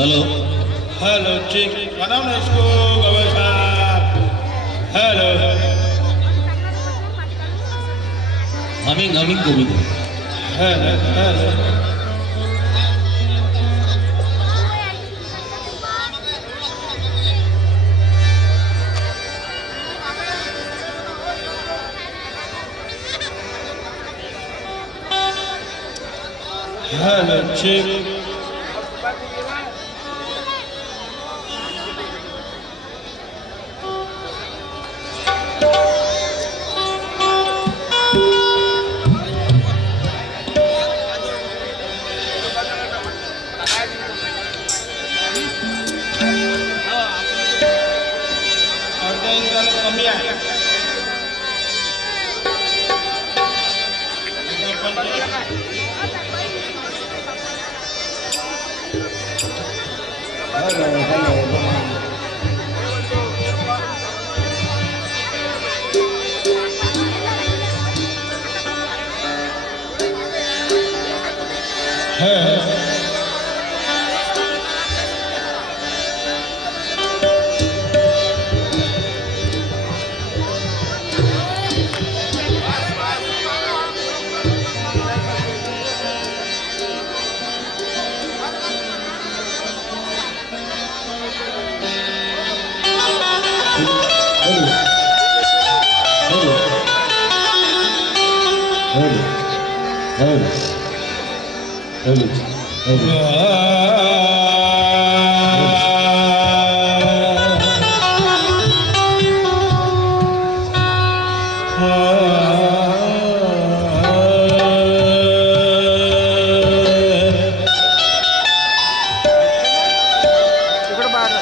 Hello hello चिक बनाओ ना इसको गवे साहब। हेलो हमिंग हमिंग कभी हेलो हेलो हेलो चिक इकडे बाहेर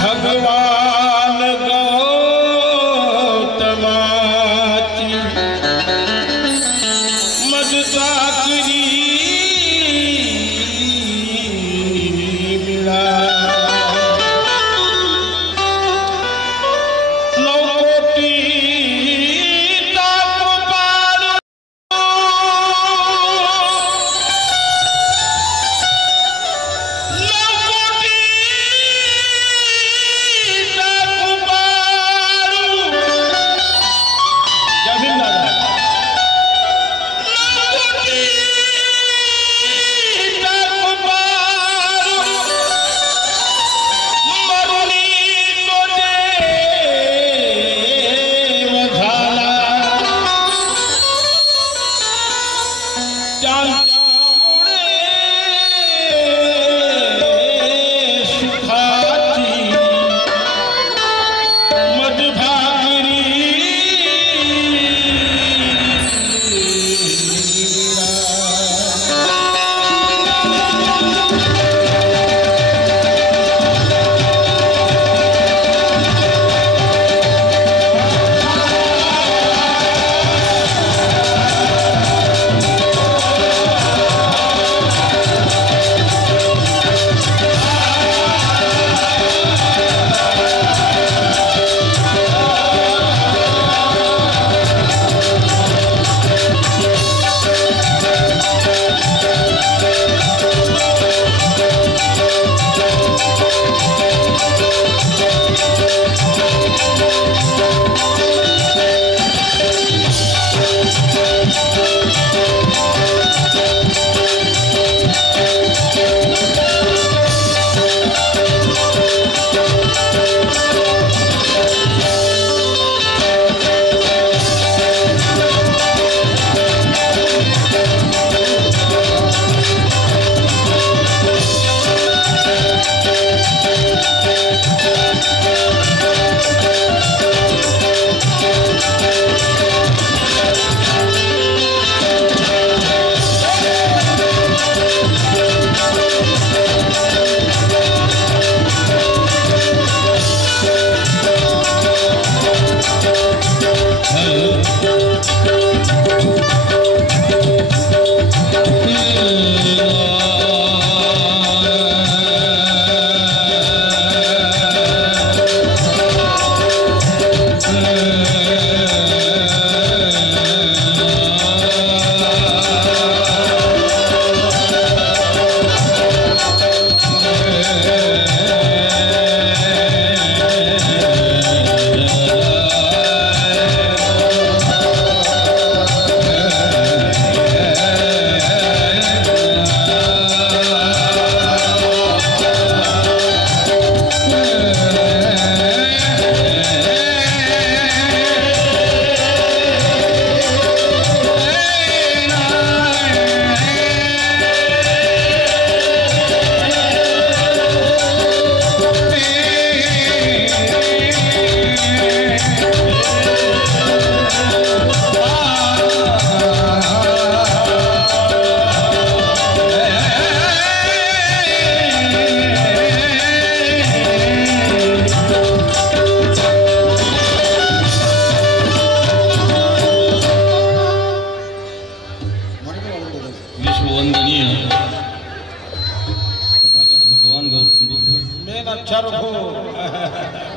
भगवान गौतमाची मज चाकरी मिळा नवकोटी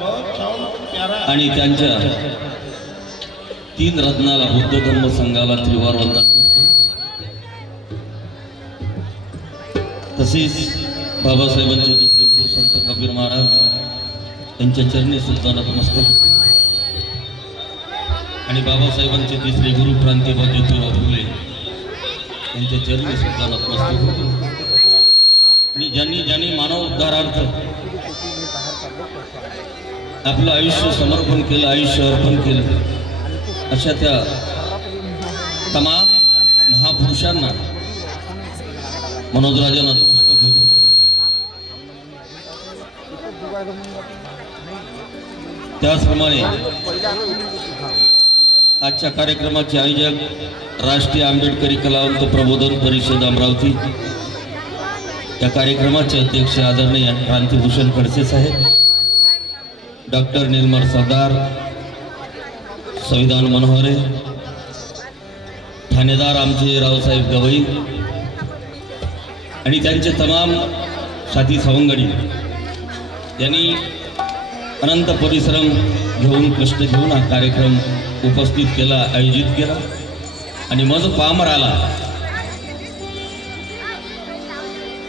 बहुत साउंड प्यारा आणि त्यांच्या 3 रत्नाला बुद्ध धर्म संघाला त्रिवार वंदन करतो. तसेच बाबासाहेबांचे दुसरे गुरु संत कबीर महाराज यांच्या चरणी सुद्धा नतमस्तक होतो. आणि बाबासाहेबांचे तिसरे गुरु क्रांतिबा ज्योतिराव फुले यांच्या चरणी सुद्धा नतमस्तक होतो. आणि ज्यांनी ज्यांनी मानव उद्धारार्थ आपलं आयुष्य समर्पण केलं, आयुष्य अर्पण केलं, अशा त्या तमाम महापुरुषांना मनोजराजा नतमस्तक होतो. त्याचप्रमाणे आजच्या कार्यक्रमाचे आयोजक राष्ट्रीय आंबेडकरी कलावंत प्रबोधन परिषद अमरावती, या कार्यक्रमाचे अध्यक्ष आदरणीय क्रांतिभूषण खडसे साहेब, डॉक्टर निर्मल सरदार, संविधान मनोहरे, ठाणेदार आमचे रावसाहेब गवई आणि त्यांचे तमाम साथी सवंगडी यांनी अनंत परिश्रम घेऊन कष्ट घेऊन हा कार्यक्रम उपस्थित केला, आयोजित केला. आणि मज पामराला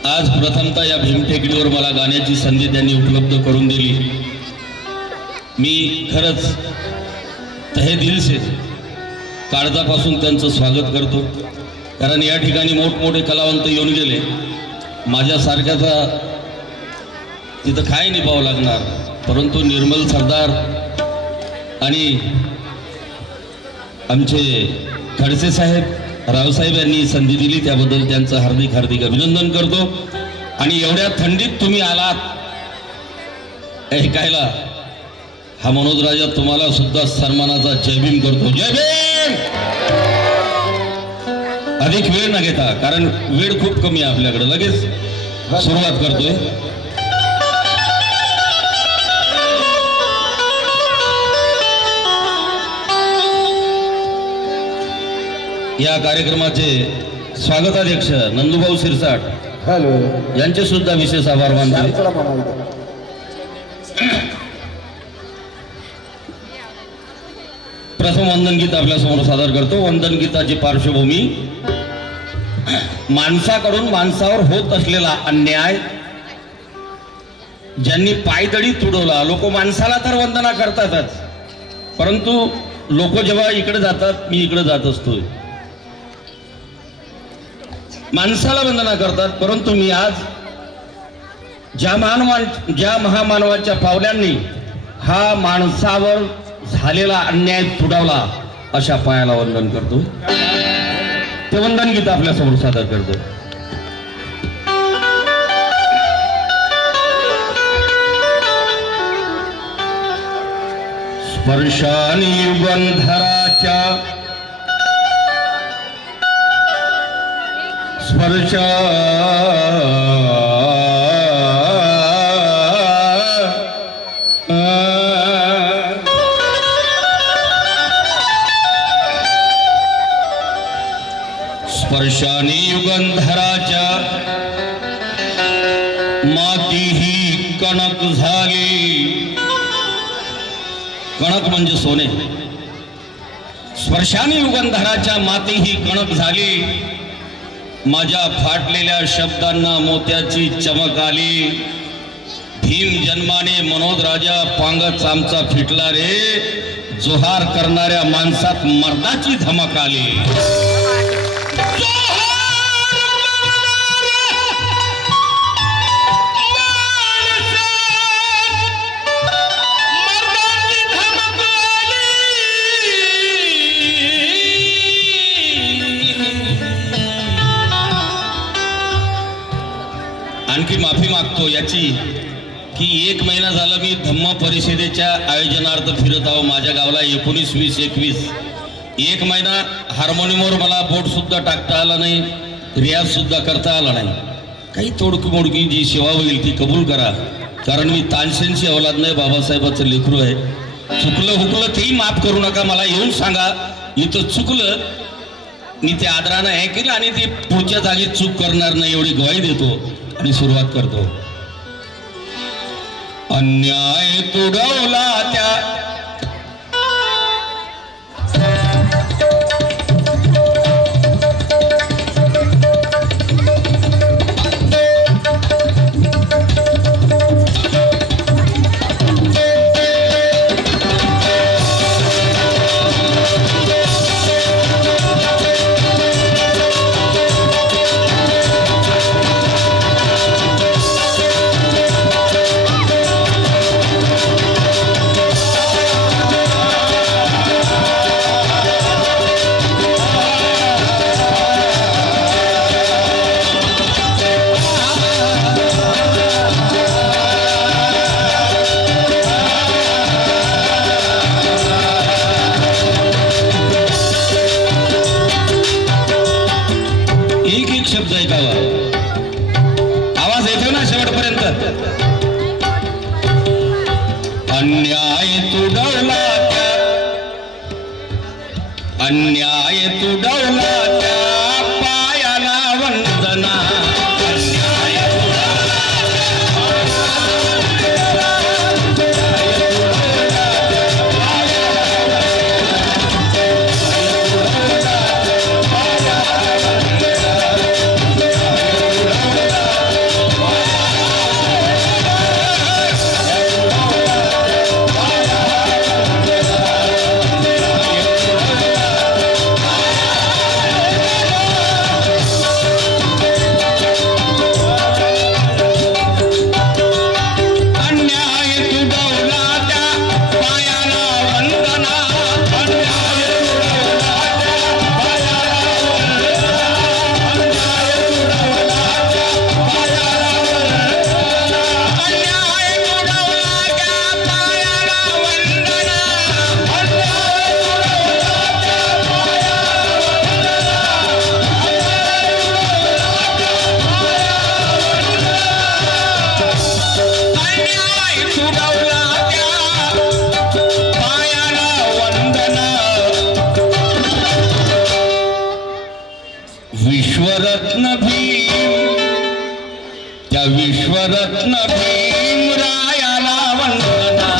आज प्रथमतः या भीमटेकडीवर मला गाण्याची संधी त्यांनी उपलब्ध करून दिली. मी खरंच तहे दिल से काळजापासून त्यांचं स्वागत करतो. कारण या ठिकाणी मोठमोठे कलावंत येऊन गेले, माझ्यासारख्याचा तिथं काय निभावं लागणार, परंतु निर्मल सरदार आणि आमचे खडसे साहेब, रावसाहेब यांनी संधी दिली, त्याबद्दल त्यांचं हार्दिक हार्दिक अभिनंदन करतो. आणि एवढ्या थंडीत तुम्ही आलात ऐकायला, हा मनोजराजा तुम्हाला सुद्धा सन्मानाचा जय भीम करतो. जय भीम. अधिक वेळ न घेता, कारण वेळ खूप कमी आहे आपल्याकडे, लगेच सुरुवात करतोय. या कार्यक्रमाचे स्वागताध्यक्ष नंदूभाऊ शिरसाट यांचे सुद्धा विशेष आभार मानतो. प्रथम वंदन गीत आपल्या समोर सादर करतो. वंदन गीताची पार्श्वभूमी माणसाकडून माणसावर होत असलेला अन्याय, ज्यांनी पायदळी तुडवला. लोक माणसाला तर वंदना करतातच, परंतु लोक जेव्हा इकडे जातात, मी इकडे जात असतोय, माणसाला वंदना करतात, परंतु मी आज ज्या महामानवाच्या पावलांनी हा माणसावर झालेला अन्याय तुडवला, अशा पायाला वंदन करतो. ते वंदन गीत आपल्या समोर सादर करतो. स्पर्शानी युगंधराच्या स्पर्शा स्पर्शाने युगंधराच्या माती ही कणक झाली. कणक म्हणजे सोने. स्पर्शाने युगंधराच्या माती ही कणक झाली. माझ्या फाटलेल्या शब्दांना मोत्याची चमक आली. भीम जन्माने मनोजराजा पांगच आमचा फिटला रे. जोहार करणाऱ्या माणसात मर्दाची धमक आली. आणखी माफी मागतो याची की 1 महिना झाला मी धम्म परिषदेच्या आयोजनार्थ फिरत आहो. माझ्या गावाला 19, 20, 21 1 महिना हार्मोनियमवर मला बोट सुद्धा टाकता आला नाही, रियाज सुद्धा करता आला नाही. काही तोडकी मोडकी जी सेवा होईल ती कबूल करा, कारण मी तानसेनची औलाद नाही, बाबासाहेबाचं लेकरू आहे. चुकलं हुकलं तेही माफ करू नका, मला येऊन सांगा इथं चुकलं, मी ते आदरानं हे केलं आणि ते पुढच्या जागी चूक करणार नाही एवढी ग्वाही देतो आणि सुरुवात करतो. अन्याय तुडवला त्या शब्द ऐकावा. आवाज येतो ना शेवटपर्यंत. अन्याय तुडवला त्या अन्याय तुडवला त्या पायाला वंदना. विश्वरत्न भीम त्या विश्वरत्न भीम रायाला वंदना.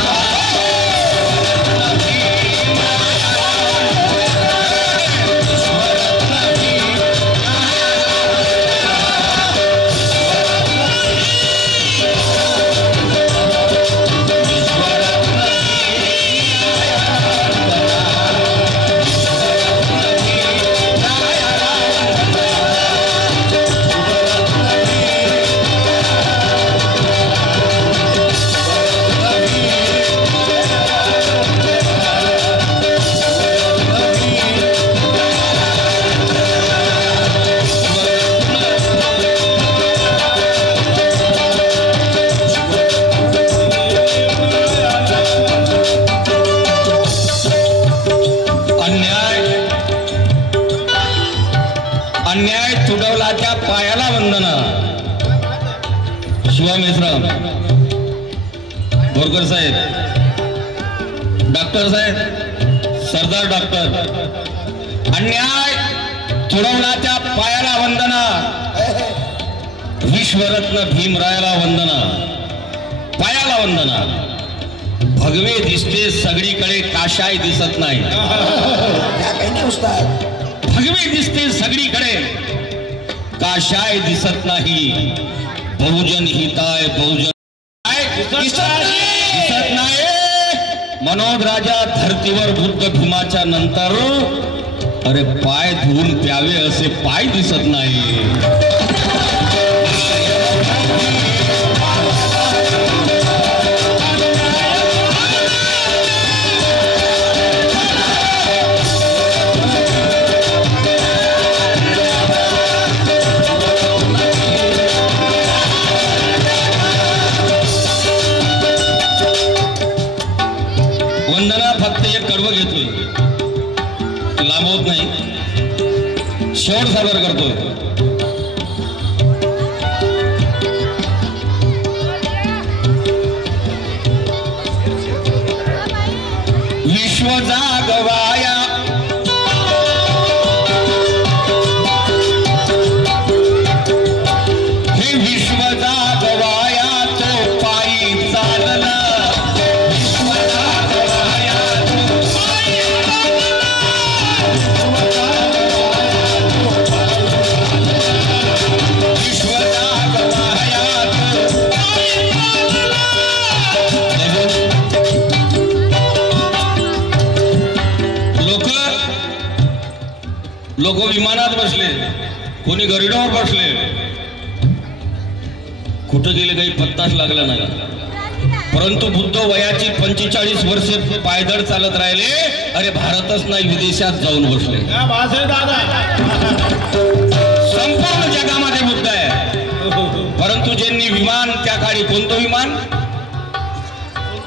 अन्याय तुडवला त्या पायाला वंदना. शिवा मेश्राम, बोरकर साहेब, डॉक्टर साहेब, सरदार डॉक्टर. अन्याय तुडवला त्या पायाला वंदना. विश्वरत्न भीमरायाला वंदना. पायाला वंदना. भगवे दिसते सगळीकडे, काशाय दिसत नाही. भगवे दिसते सगळीकडे, काशाय दिसत नाही. बहुजन हिताय बहुजन दिसत नाही. मनोज राजा धर्तीवर बुद्ध भीमाच्या नंतर अरे पाय धुवून प्यावे असे पाय दिसत नाही. वंदना फक्त एक कडवं घेतोय, लांबवत नाही, शेवट सादर करतोय. विश्व जागवाया हे विश्व जागवाया तो पायी चालला. लोक विमानात बसले, कोणी गरुडावर बसले, कुठं गेले काही पत्ताच लागला नाही. परंतु बुद्ध वयाची 45 वर्षे पायदळ चालत राहिले. अरे भारतच नाही विदेशात जाऊन बसले. संपूर्ण जगामध्ये बुद्ध आहे. परंतु ज्यांनी विमान त्या काळी कोणतं विमान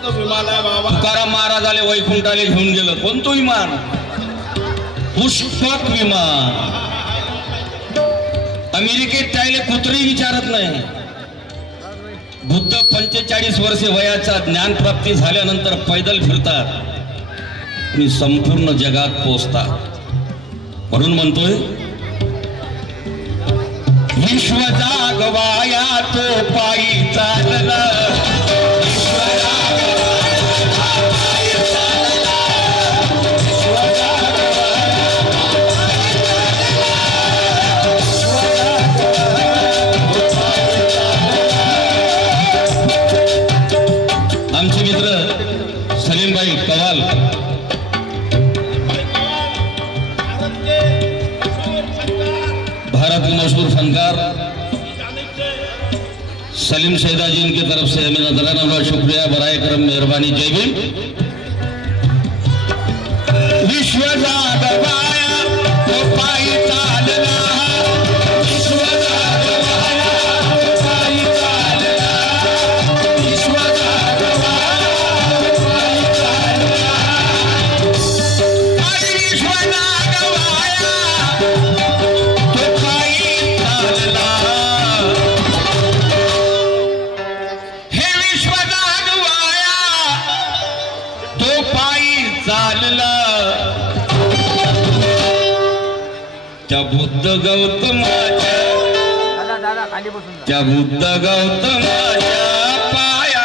तुकाराम महाराजाले वैकुंठाले घेऊन गेलं कोणतं विमान पुष्पक विमान. अमेरिकेत त्याले कुत्री विचारत नाही. बुद्ध 45 वर्षे वयाचा ज्ञानप्राप्ती झाल्यानंतर पैदल फिरतात आणि संपूर्ण जगात पोहोचतात. म्हणून म्हणतोय विश्व जागवाया तो पायी चालला. आमचे मित्र सलीमभाई कवाल भारत के मशहूर फनकार सलीम सैदाजी इनकी तरफ से हमें नजराना शुक्रिया बराए करम मेहरबानी. जय भीम. विश्व जागवाया तो पायी चालला. विश्व जागवाया तो पायी चालला. विश्व जागवाया तो पायी चालला. आणि विश्व जागवाया तो पायी चालला. हे विश्व जागवाया तो पायी चालला. त्या बुद्ध गौतमाच्या त्या बुद्ध गौतमाच्या पाया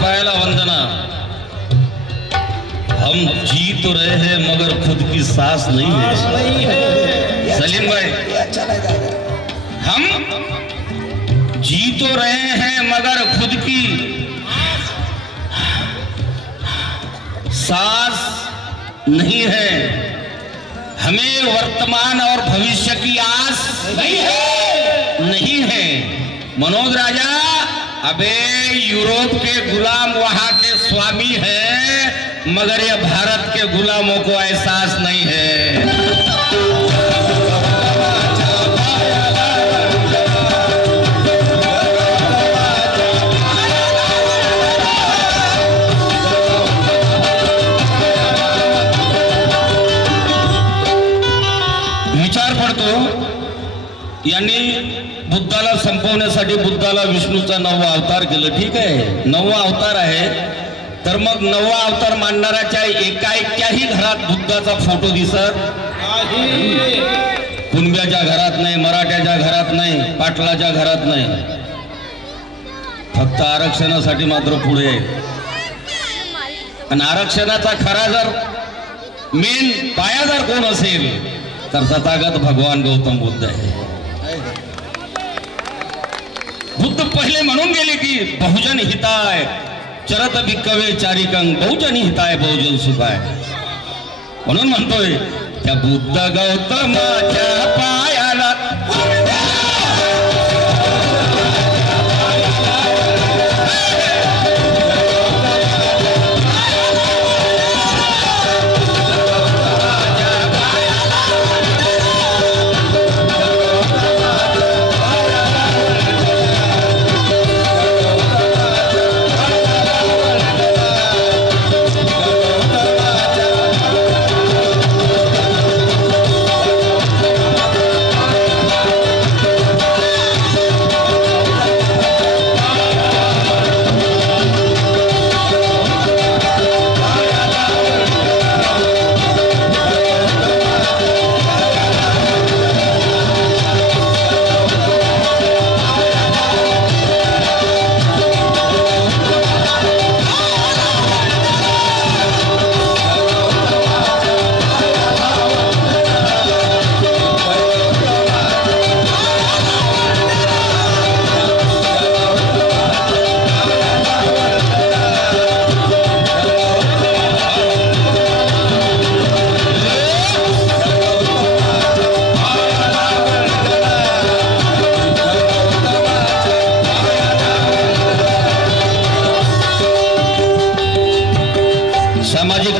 पायाला वंदना. हम जी तो रहे हैं मगर खुद की सांस नहीं है. सलीम भाई हम जी तो रहे हैं मगर खुद की सांस नहीं है. हमें वर्तमान और भविष्य की आस नहीं है. मनोज राजा अबे यूरोप के गुलाम वहां के स्वामी हैं मगर ये भारत के गुलामों को एहसास नहीं है. विचार पडतो यांनी बुद्धाला संपवण्यासाठी बुद्धाला विष्णूचा 9वा अवतार केलं. ठीक आहे 9वा अवतार आहे तर मग 9वा अवतार मानणाऱ्याच्या एकाएकाही घरात बुद्धाचा फोटो दिसत कुणब्याच्या घरात नाही, मराठ्याच्या घरात नाही, पाटलाच्या घरात नाही. फक्त आरक्षणासाठी मात्र पुढे आहे. आणि आरक्षणाचा खरा जर मेन पाया जर कोण असेल तर तथागत भगवान गौतम बुद्ध आहे. बुद्ध पहिले म्हणून गेले की बहुजन हिताय चरत भिक्कवे चारिकंग. बहुजन हिताय बहुजन सुखाय. म्हणून म्हणतोय त्या बुद्ध गौतमाच्या पायाला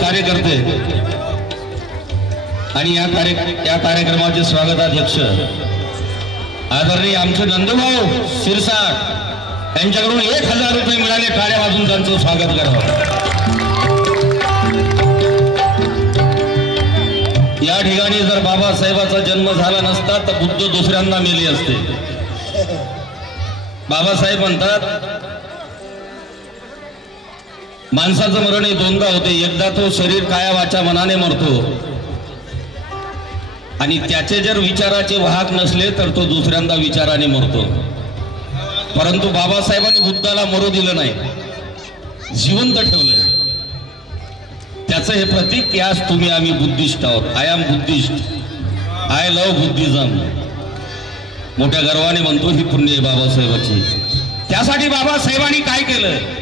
कार्यकर्ते आणि या कार्यक्रमाचे स्वागताध्यक्ष आदरणीय आमचे नंदूभाऊ शिरसाट यांच्याकडून 1000 रुपये मिळाले. टाळ्या वाजून त्यांचं स्वागत करावं. या ठिकाणी जर बाबासाहेबाचा जन्म झाला नसता तर बुद्ध दुसऱ्यांदा मेले असते. बाबासाहेब म्हणतात माणसाचं मरण हे दोनदा होते. एकदा तो शरीर काया वाचा मनाने मरतो आणि त्याचे जर विचाराचे वाहक नसले तर तो दुसऱ्यांदा विचाराने मरतो. परंतु बाबासाहेबांनी बुद्धाला मरू दिलं नाही, जिवंत ठेवलंय. त्याचं हे प्रतीक की आज तुम्ही आम्ही बुद्धिस्ट आहोत. I am Buddhist, I love Buddhism. मोठ्या गर्वाने म्हणतो ही पुण्य आहे बाबासाहेबाची. त्यासाठी बाबासाहेबांनी काय केलं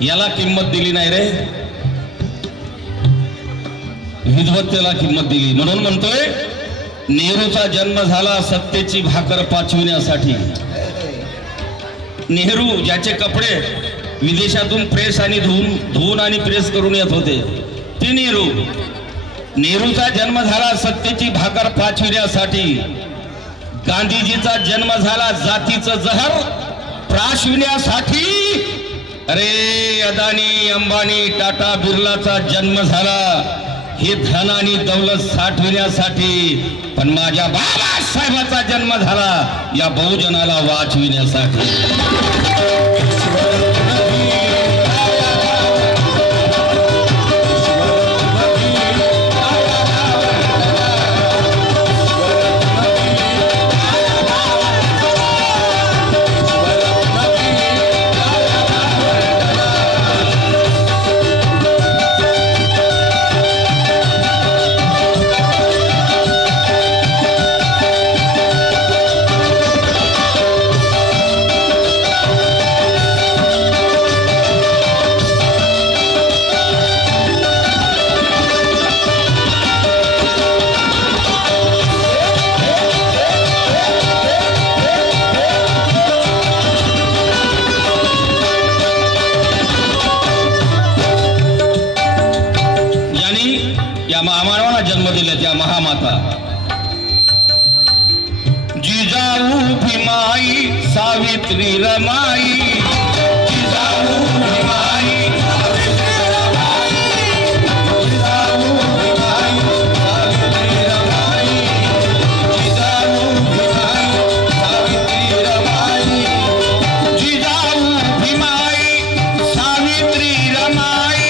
याला किंमत दिली नाही रे, विद्वत्तेला किंमत दिली. म्हणून म्हणतोय नेहरूचा जन्म झाला सत्तेची भाकर पाचविण्यासाठी. नेहरू ज्याचे कपडे विदेशातून प्रेस आणि धुवून आणि प्रेस करून येत होते ते नेहरू. नेहरूचा जन्म झाला सत्तेची भाकर पाचविण्यासाठी. गांधीजीचा जन्म झाला जातीचं जहर प्राशविण्यासाठी. अरे अदानी अंबानी टाटा बिर्लाचा जन्म झाला हे धन आणि दौलत साठविण्यासाठी, पण माझ्या बाबासाहेबाचा जन्म झाला या बहुजनाला वाचविण्यासाठी. महामानवाला जन्म दिला त्या महामाता जिजाऊ भीमाई सावित्री रमाई. जिजाऊ भीमाई सावित्री रमाई. जिजाऊ भीमाई सावित्री रमाई. जिजाऊ भीमाई सावित्री रमाई.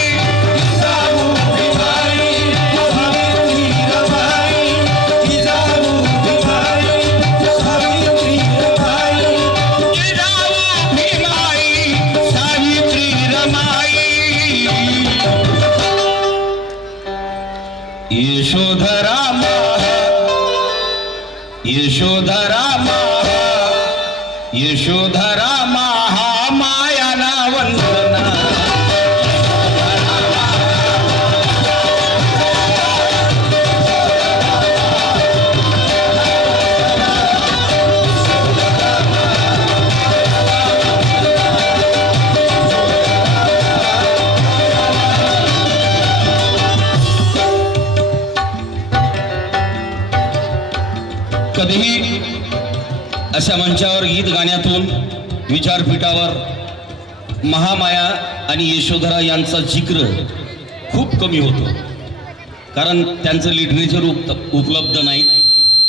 जिजाऊ भीमाई सावित्री रमाई. यशोधरा महा, यशोधरा महा, यशोधरा महामायाला वंदना. कधीही अशा मंचावर गीत गाण्यातून विचारपीठावर महामाया आणि यशोधरा यांचा जिक्र खूप कमी होतो, कारण त्यांचं लिटरेचर उपलब्ध नाही.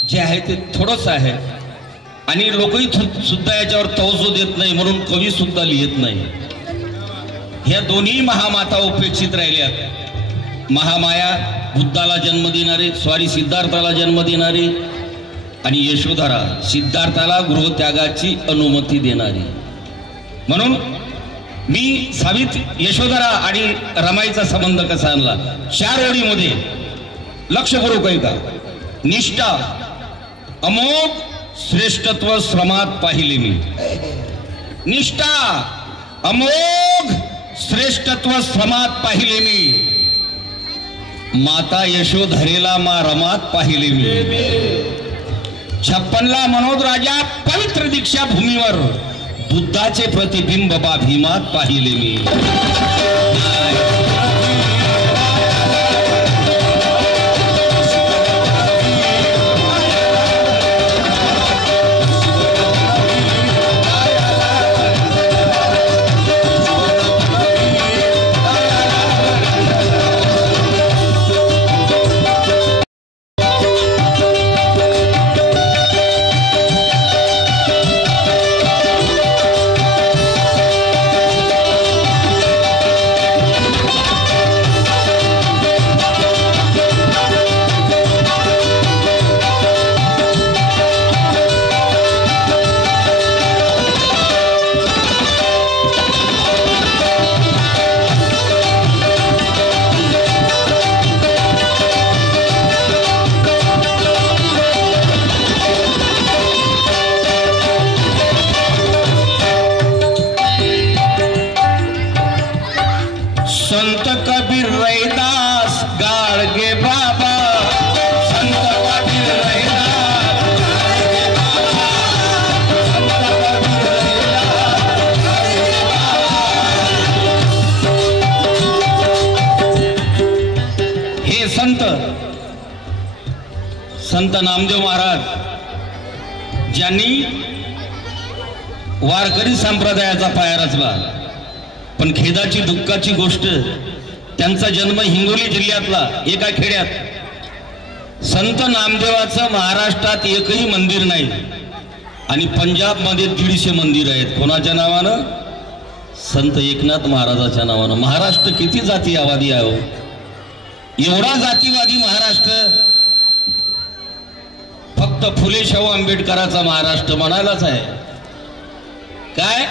जे आहे ते थोडंच आहे आणि लोकही सुद्धा याच्यावर तवज्जो देत नाही, म्हणून कवी सुद्धा लिहित नाही. ह्या दोन्ही महामाता उपेक्षित राहिल्यात. महामाया बुद्धाला जन्म देणारी, सिद्धार्थाला जन्म देणारी, आणि यशोधरा सिद्धार्थाला गृहत्यागाची अनुमती देणारी. म्हणून मी यशोधरा आणि रमाईचा संबंध कसा आणला 4 ओळीमध्ये. लक्षपूर्वक आहे का. निष्ठा अमोघ श्रेष्ठत्व श्रमात पाहिले मी. निष्ठा अमोघ श्रेष्ठत्व श्रमात पाहिले मी. माता यशोधरेला मा रमात पाहिले मी. 56ला मनोद राजा पवित्र दीक्षा भूमीवर बुद्धाचे प्रतिबिंब भीमात पाहिले मी. हे संत संत नामदेव महाराज ज्यांनी वारकरी संप्रदायाचा पाया रचला, पण खेदाची दुःखाची गोष्ट त्यांचा जन्म हिंगोली जिल्ह्यातला एका खेड्यात. संत नामदेवाचं महाराष्ट्रात एकही मंदिर नाही आणि पंजाब मध्ये 150 मंदिर आहेत. कोणाच्या नावानं? संत एकनाथ महाराजाच्या नावानं. महाराष्ट्र किती जातीयवादी आहे हो. एवढा जातीवादी महाराष्ट्र फक्त फुले शाहू आंबेडकरांचा महाराष्ट्र म्हणायलाच आहे. काय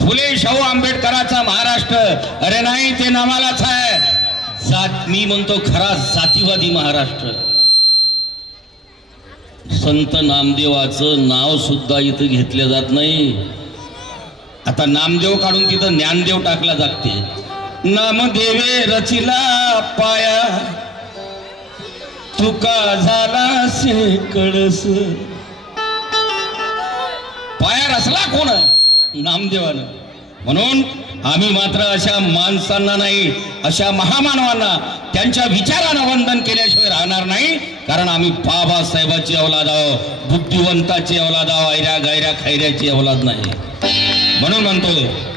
फुले शाहू आंबेडकरांचा महाराष्ट्र? अरे नाही, ते नावालाच आहे. जात मी म्हणतो खरा जातीवादी महाराष्ट्र. संत नामदेवाचं नाव सुद्धा इथं घेतलं जात नाही. आता नामदेव काढून तिथं ज्ञानदेव टाकला जाते. नामदेवे रचिला पाया तुका झाला से कळस. पाया रचला कोण? नामदेवानं. म्हणून आम्ही मात्र अशा माणसांना नाही, अशा महामानवांना त्यांच्या विचारानं वंदन केल्याशिवाय राहणार नाही. कारण आम्ही बाबासाहेबाची औलाद आहो, बुद्धिवंताची औलाद आहो, ऐऱ्या गैऱ्या खैऱ्याची औलाद नाही. म्हणून म्हणतो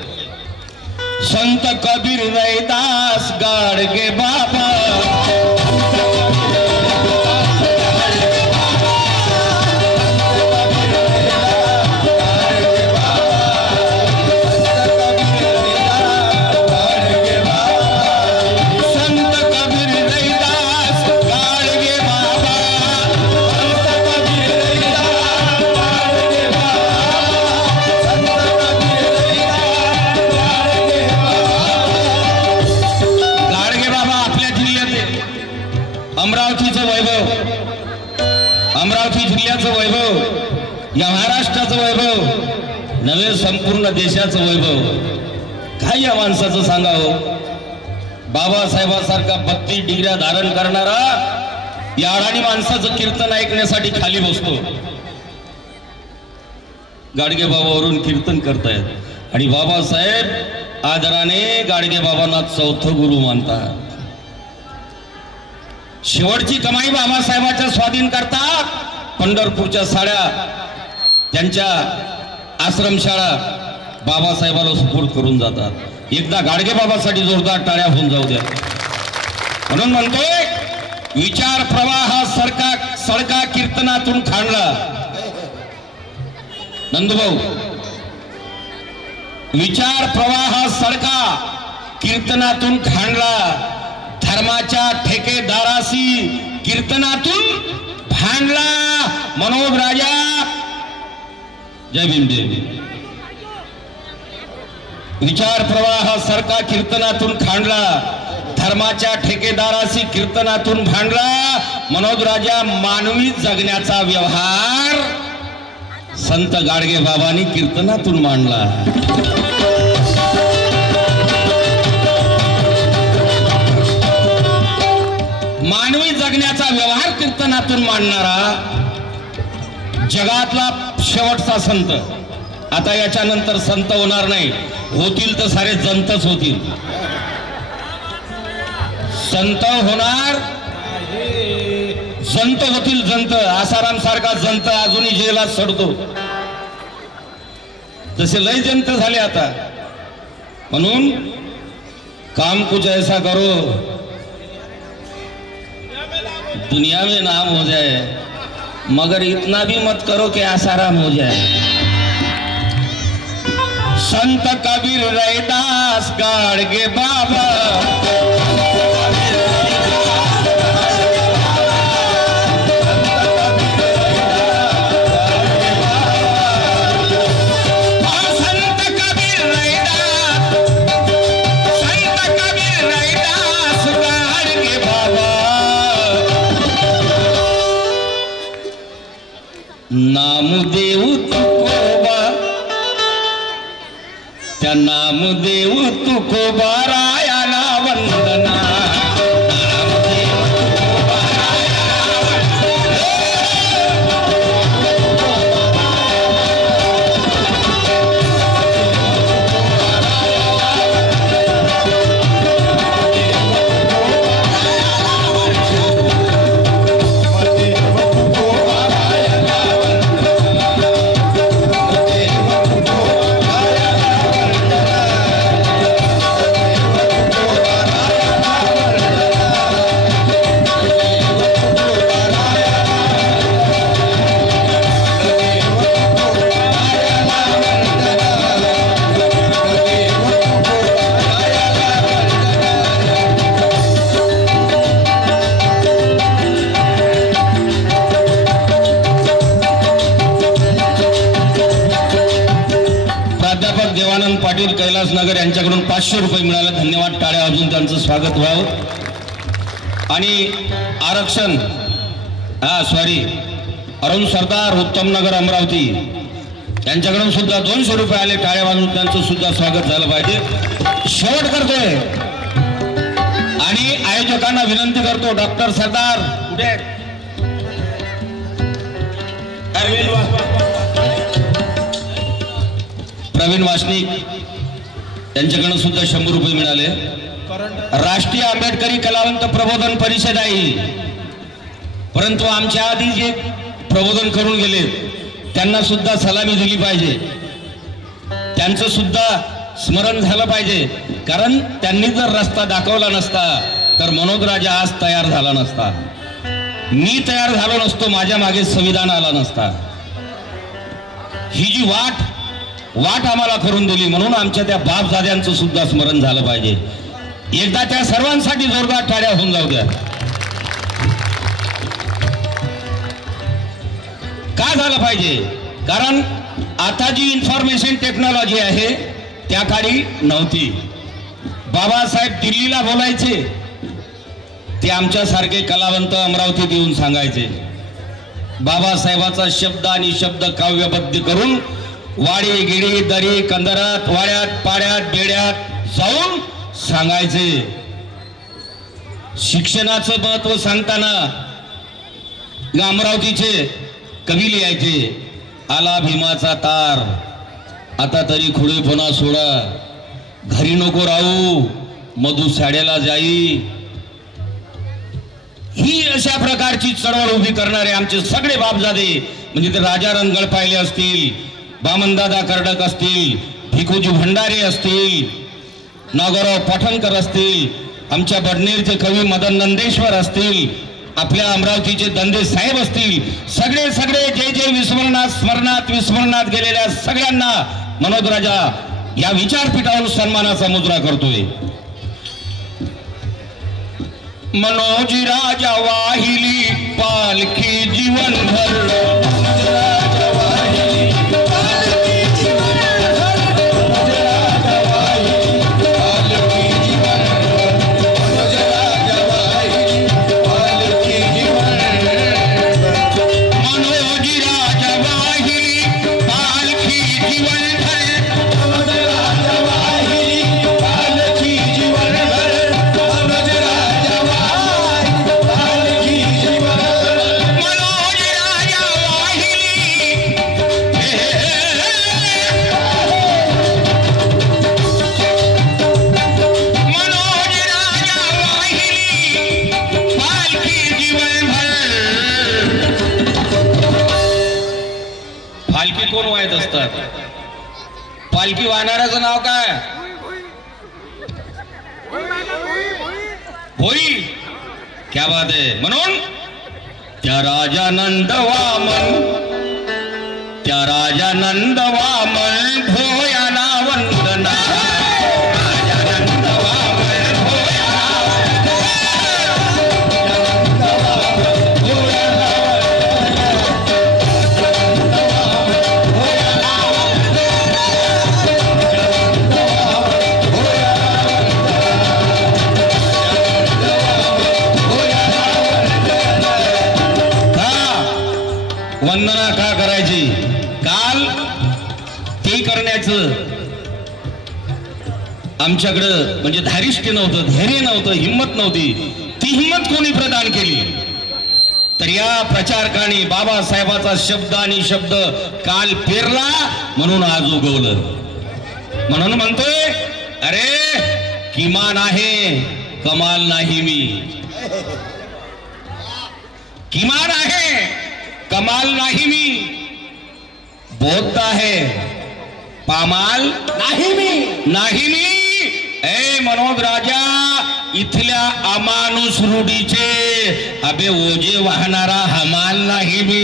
संत कबीर रैदास गाडगे बाबा वैभव, या महाराष्ट्राचं वैभव नव्हे, संपूर्ण देशाचं वैभव. काय या माणसाचं सांगावं? बाबासाहेबांसारखा 32 डिग्र्या धारण करणारा या अडाणी माणसाचं कीर्तन ऐकण्यासाठी खाली बसतो. गाडगे बाबावरून कीर्तन करतायत आणि बाबासाहेब आदराने गाडगे बाबांना चौथं गुरु मानतात. शेवटची कमाई बाबासाहेबांच्या स्वाधीन करतात. पंढरपूरच्या साड्या, त्यांच्या आश्रमशाळा बाबासाहेबाला सुपूर्द करून जातात. एकदा गाडगे बाबासाठी जोरदार टाळ्या होऊन जाऊ द्या. म्हणून म्हणतोय विचार प्रवाह सडका कीर्तनातून खाणला. नंदुभाऊ, विचार प्रवाह सडका कीर्तनातून खाणला. धर्माच्या ठेकेदाराशी कीर्तनातून भांडला. मनोज राजा, जय भीम जय भीम. विचार प्रवाह सरका कीर्तनातून खांडला. धर्माच्या ठेकेदाराशी कीर्तनातून भांडला. मनोज राजा, मानवी जगण्याचा व्यवहार संत गाडगे बाबांनी कीर्तनातून मांडला. मानवी जगण्याचा व्यवहार कीर्तनातून मांडणारा जगातला शेवटचा संत. आता याच्यानंतर संत होणार नाही, होतील तर सारे जंतच होतील. संत होणार, जंत होतील जंत. आसाराम सारखा जंत अजूनही जेलात सडतो, तसे लय जंत झाले आता. म्हणून काम कुछ ऐसा करो दुनिया में नाम हो जाए, मगर इतना भी मत करो कि आसाराम हो जाए. संत कबीर रैदास गाडगे बाबा नामदेव तुकोबा, त्या नामदेव तुकोबा रायाला वंदना. नामदेव तुकोबा रायाला वंदना. पाटील कैलास नगर यांच्याकडून 500 रुपये मिळाले. धन्यवाद. टाळ्या वाजून त्यांचं स्वागत व्हावं. आणि आरक्षण अरुण सरदार उत्तम नगर अमरावती यांच्याकडून सुद्धा 200 रुपये आले. टाळ्या वाजून त्यांचं सुद्धा स्वागत झालं पाहिजे. शेवट करतोय आणि आयोजकांना विनंती करतो. डॉक्टर सरदार कुठे आहेत? प्रवीण वासनिक यांच्याकडून सुद्धा 100 रुपये मिळाले. राष्ट्रीय आंबेडकरी कलावंत प्रबोधन परिषद आहे, परंतु आमच्या आधी जे प्रबोधन करून गेले त्यांना सुद्धा सलामी दिली पाहिजे. त्यांचं सुद्धा स्मरण झालं पाहिजे. कारण त्यांनी जर रस्ता दाखवला नसता तर मनोज राजा आज तयार झाला नसता. मी तयार झालो नसतो. माझ्या मागे संविधान आला नसता. ही जी वाट आम्हाला करून दिली, म्हणून आमच्या त्या बापजाद्यांचं सुद्धा स्मरण झालं पाहिजे. एकदा त्या सर्वांसाठी जोरदार टाळ्या होऊन जाऊ द्या. का झालं पाहिजे? कारण आता जी इन्फॉर्मेशन टेक्नॉलॉजी आहे त्या काळी नव्हती. बाबासाहेब दिल्लीला बोलायचे, ते आमच्यासारखे कलावंत अमरावतीत येऊन सांगायचे. बाबासाहेबाचा शब्द आणि शब्द काव्यबद्ध करून वाडी गिडी दरी कंदरात वाड्यात पाड्यात बेड्यात जाऊन सांगायचे. शिक्षणाचं महत्व सांगताना अमरावतीचे कवी लिहायचे. आला भीमाचा तार, आता तरी खुळेपणा सोडा, घरी नको राहू मधु शाळेला जाई. ही अशा प्रकारची चळवळ उभी करणारे आमचे सगळे बापजादे, म्हणजे ते राजाराम गळपायले असतील, वामनदादा कर्डक असतील, भिकूजी भंडारे असतील, नागोराव पठणकर असतील, आमच्या बडनेरचे कवी मदन नंदेश्वर असतील, आपल्या अमरावतीचे दंदे साहेब असतील, सगळे जे जे विस्मरणात गेलेल्या सगळ्यांना मनोज राजा या विचारपीठावर सन्मानाचा मुद्रा करतोय. मनोज राजा वाहिली पालखी जीवनभर, पालखी वाहणाऱ्याचं नाव काय? होई. क्या बात आहे. म्हणून त्या राजानंद वामन भोयाना वंदना. वंदना का करायची? काल ते करण्याचं आमच्याकडं म्हणजे धारिष्ट नव्हतं, धैर्य नव्हतं, हिंमत नव्हती. ती हिंमत कोणी प्रदान केली? तर या प्रचारकांनी बाबासाहेबाचा शब्द आणि शब्द काल पेरला, म्हणून आज उगवलं. म्हणून म्हणतोय, अरे किमान आहे, कमाल नाही मी. किमान आहे, कमाल नाही मी. बोलता है, पामाल नाही मी. ए मनोज राजा, इथल्या अमानुष रूढीचे अबे ओझे वाहणारा हमाल नाही मी.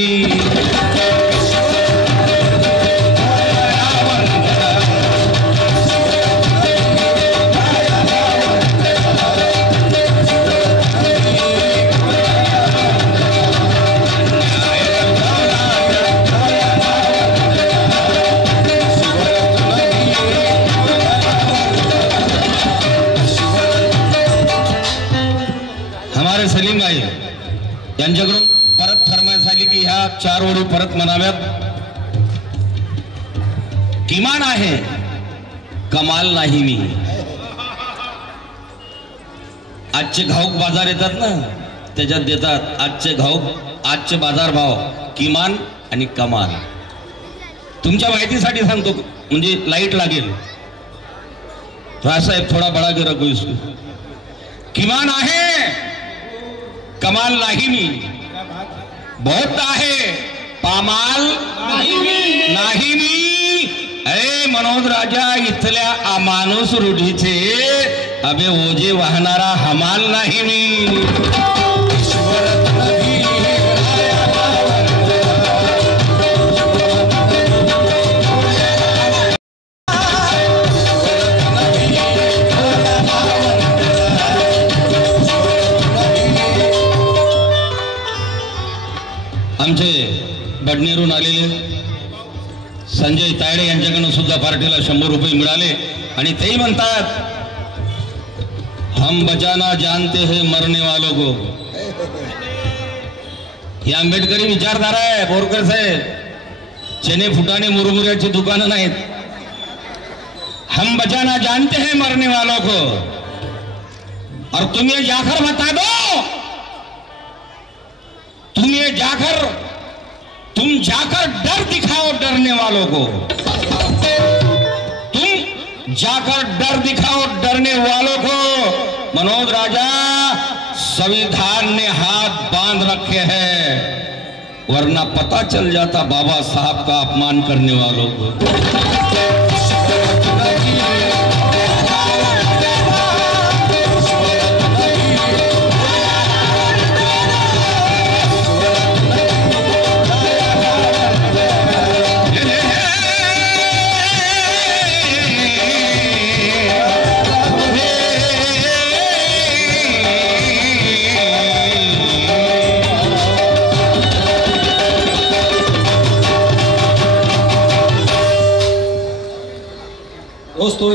सलीमबाई यांच्याकडून परत फरमाईश आली की ह्या 4 ओळी परत म्हणाव्यात. किमान आहे कमाल नाही मी. आजचे घाऊक बाजार येतात ना त्याच्यात देतात आजचे घाऊक आजचे बाजार भाव किमान आणि कमाल. तुमच्या माहितीसाठी सांगतो म्हणजे लाईट लागेल. रासाहेब थोडा बडा के रखो इसको. किमान आहे कमाल नाही मी. बहुत आहे पामाल नाही मी. अरे मनोज राजा इथल्या माणूस रूढीचे अबे ओझे वाहणारा हमाल नाही मी. आमचे बडनेरून आलेले संजय तायडे यांच्याकडून सुद्धा पार्टीला 100 रुपये मिळाले आणि तेही म्हणतात हम बचाना जानते हैं मरने वालों को. ही आंबेडकरी विचारधारा आहे बोरकर साहेब. चने फुटाणे मुरमुऱ्याची दुकानं नाहीत. हम बचाना जानते हैं मरने वालों को और तुम ये जाकर बता दो. तुम जाकर डर दिखाओ डरने वालों को. तुम जाकर डर दिखाओ डरने वालों को. मनोज राजा संविधान ने हाथ बांध रखे हैं वरना पता चल जाता बाबा साहब का अपमान करने वालों को. दोस्तों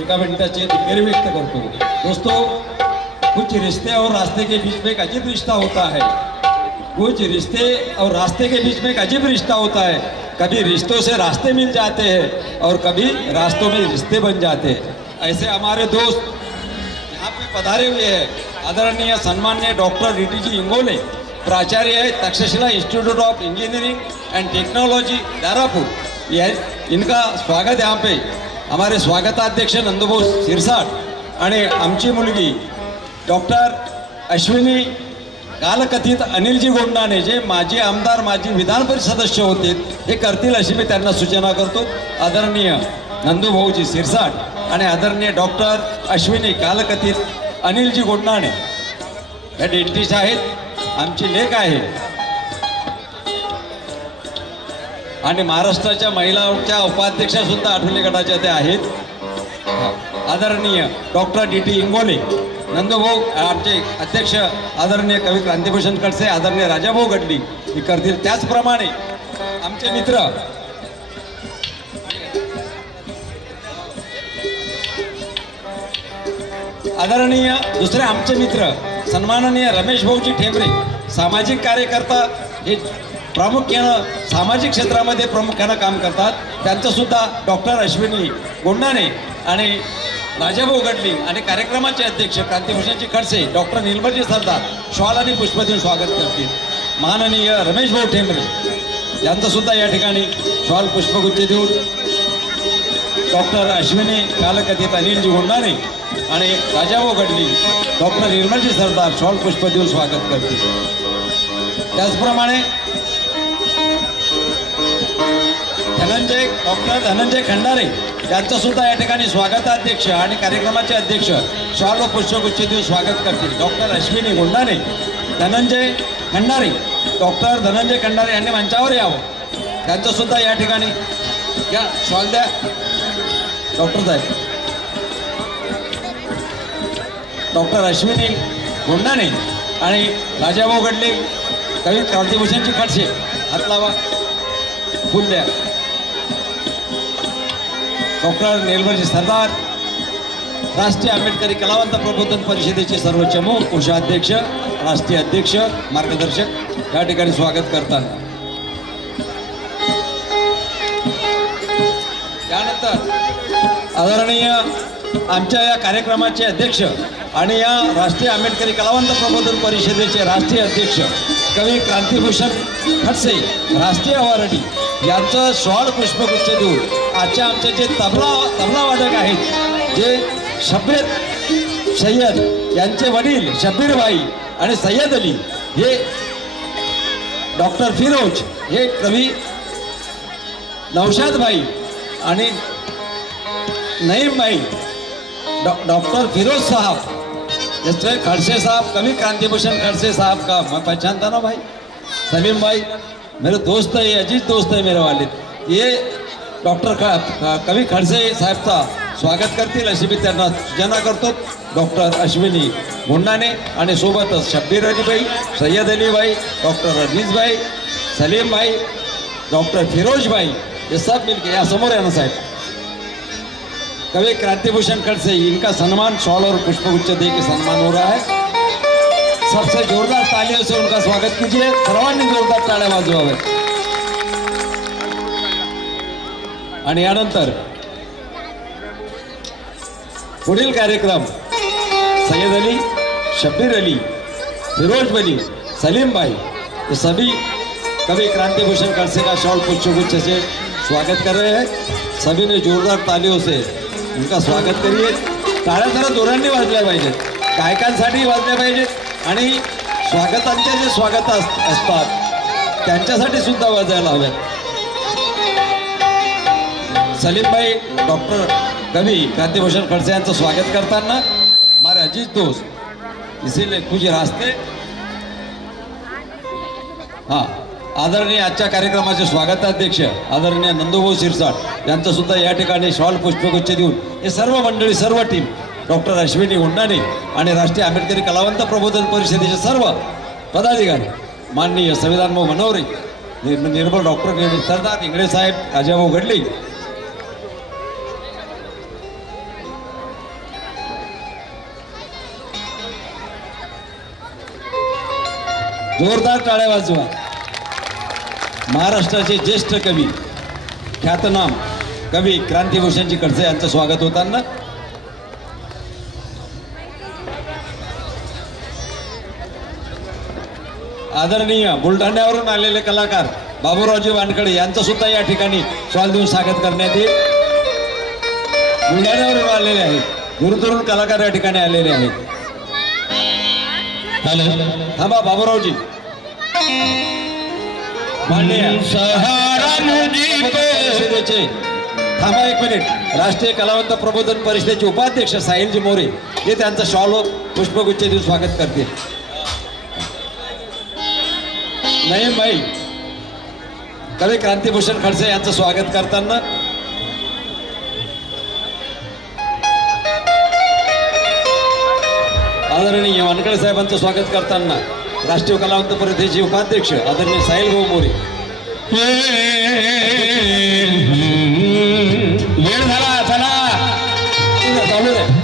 एका मिनटाची दिलगिरी व्यक्त करतो. दोस्तों कुछ रिश्ते और रास्ते के बीच में एक अजीब रिश्ता होता है. कुछ रिश्ते और रास्ते के बीच में एक अजीब रिश्ता होता है. कभी रिश्तों से रास्ते मिल जाते हैं और कभी रास्तों में रिश्ते बन जाते हैं. ऐसे हमारे दोस्त यहाँ पे पधारे हुए हैं. आदरणीय सम्मान्य डॉक्टर रीटीजी इंगोले प्राचार्य है Takshashila institute of engineering end technology Darapur. इनका स्वागत यहाँ पे हमारे स्वागताध्यक्ष नंदुभाऊ सिरसाट आणि आमची मुलगी डॉक्टर अश्विनी कालकथित अनिलजी गोंडाने जे माजी आमदार माजी विधान परिषद सदस्य होते हे करतील अशी मी त्यांना सूचना करतो. आदरणीय नंदुभाऊजी सिरसाट आणि आदरणीय डॉक्टर अश्विनी कालकथित अनिलजी गोंडाने या डेंटिस्ट आहेत. आमची लेख आहे आणि महाराष्ट्राच्या महिलांच्या उपाध्यक्षा सुद्धा आठवले गटाच्या त्या आहेत. आदरणीय डॉक्टर DT इंगोले नंदुभाऊ आमचे अध्यक्ष आदरणीय कवी क्रांतिभूषण खडसे आदरणीय राजाभाऊ गडली हे करतील. त्याचप्रमाणे आमचे मित्र आदरणीय दुसरे आमचे मित्र सन्माननीय रमेश भाऊजी ठेमरे सामाजिक कार्यकर्ता हे प्रामुख्यानं सामाजिक क्षेत्रामध्ये प्रामुख्यानं काम करतात. त्यांचं सुद्धा डॉक्टर अश्विनी गोंडाने आणि राजाभाऊ गडली आणि कार्यक्रमाचे अध्यक्ष क्रांतिभूषणजी खडसे डॉक्टर निर्मलजी सरदार शॉल आणि पुष्प देऊन स्वागत करतील. माननीय रमेश भाऊ ठेमरे यांचं सुद्धा या ठिकाणी शॉल पुष्पगुच्छ देऊन डॉक्टर अश्विनी कालकथित अनिलजी गोंडाने आणि राजाभाऊ गडली डॉक्टर निर्मलजी सरदार शॉल पुष्प देऊन स्वागत करतील. त्याचप्रमाणे डॉक्टर धनंजय खंडारे यांचं सुद्धा या ठिकाणी स्वागताध्यक्ष आणि कार्यक्रमाचे अध्यक्ष शॉल व पुष्पगुच्छ देऊन स्वागत करतील. डॉक्टर अश्विनी गोंडाने धनंजय खंडारे डॉक्टर धनंजय खंडारे यांनी मंचावर यावं. त्यांचं सुद्धा या ठिकाणी या शॉल द्या डॉक्टर साहेब. डॉक्टर अश्विनी गोंडाने आणि राजाभाऊ गडले कवी क्रांतिभूषणजी खडसे हात लावा फुल द्या. डॉक्टर निर्मलजी सरदार राष्ट्रीय आंबेडकरी कलावंत प्रबोधन परिषदेचे सर्व चमू कोषाध्यक्ष, राष्ट्रीय अध्यक्ष, मार्गदर्शक या ठिकाणी स्वागत करतात. त्यानंतर आदरणीय आमच्या या कार्यक्रमाचे अध्यक्ष आणि या राष्ट्रीय आंबेडकरी कलावंत प्रबोधन परिषदेचे राष्ट्रीय अध्यक्ष कवी क्रांतिभूषण खडसे राष्ट्रीय अवॉर्डी यांचं शॉल पुष्पगुच्छ देऊन आजच्या आमचे जे तबलावादक आहेत, जे शब्बीर सय्यद यांचे वडील शब्बीर भाई आणि सय्यद अली, हे डॉक्टर फिरोज, हे कवी नौशाद भाई आणि नईम भाई, डॉक्टर फिरोज साहब, जैसे खड़से साहब, कवि क्रांतिभूषण खड़से साहब का मैं पहचानता ना भाई, सलीम भाई मेरे दोस्त है, अजीज दोस्त है मेरे वालिद. ये डॉक्टर कवी खडसे साहेबचा स्वागत करतील अशी मी त्यांना सूचना करतो. डॉक्टर अश्विनी गुंडाने आणि सोबतच शब्बीर अली भाई, सय्यद अली भाई, डॉक्टर अजीज भाई, सलीम भाई, डॉक्टर फिरोज भाई, ये सब मिलके यहाँ समोर है ना साहब. कवि क्रांतिभूषण खडसे, इनका सम्मान शॉल और पुष्पगुच्छ दे के सम्मान हो रहा है. सबसे जोरदार तालियों से उनका स्वागत कीजिए. सर्वांनी जोरदार टाळ्या वाजवाव्यात. आणि यानंतर पुढील कार्यक्रम सय्यद अली, शब्बीर अली, फिरोज अली, सलीम भाई, ये सभी कवि क्रांतिभूषण खडसे का शॉल पुष्पगुच्छ से स्वागत कर रहे हैं. सभी ने जोरदार तालियों से उनका स्वागत करिए. टाळ्या जरा जोरांनी वाजल्या पाहिजेत, गायकांसाठी वाजल्या पाहिजेत आणि स्वागतांचे जे स्वागत असतात त्यांच्यासाठी सुद्धा वाजायला हव्यात. सलीम भाई डॉक्टर कवि क्रांतिभूषण खडसे यांचं स्वागत करताना हमारे अजीज दोस्त इसीलिए कुछ रास्ते. हां, आदरणीय आजच्या कार्यक्रमाचे स्वागताध्यक्ष आदरणीय नंदूभाऊ शिरसाट यांचं सुद्धा या ठिकाणी शॉल पुष्पगुच्छ देऊन हे सर्व मंडळी, सर्व टीम, डॉक्टर अश्विनी गुंडाने आणि राष्ट्रीय आंबेडकरी कलावंत प्रबोधन परिषदेचे सर्व पदाधिकारी, माननीय संविधान भाऊ मनोरे, निर्मल डॉक्टर सरदार इंगळे साहेब, राजाभाऊ गडली, जोरदार टाळ्या वाजवा. महाराष्ट्राचे ज्येष्ठ कवी, ख्यातनाम कवी क्रांतिभूषणजी खडसे यांचं स्वागत होताना आदरणीय बुलढाण्यावरून आलेले कलाकार बाबूरावजी वानखडे यांचं सुद्धा या ठिकाणी शॉल देऊन स्वागत करण्यात येईल. बुलढाण्यावरून आलेले आहेत, दूरदूरून कलाकार या ठिकाणी आलेले आहेत. थांबा बाबूरावजी, माननीय थांबा एक मिनिट. राष्ट्रीय कलावंत प्रबोधन परिषदेचे उपाध्यक्ष साहिलजी मोरे हे त्यांचा शॉल पुष्पगुच्छ देऊन स्वागत करतील. नईम भाई कवी क्रांतिभूषण खडसे यांचं स्वागत करताना आदरणीय वानखडे साहेबांचं स्वागत करताना राष्ट्रीय कलावंत परिषदेचे उपाध्यक्ष आदरणीय साहिल भाऊ मोरे. वेळ झाला, चला चालू आहे.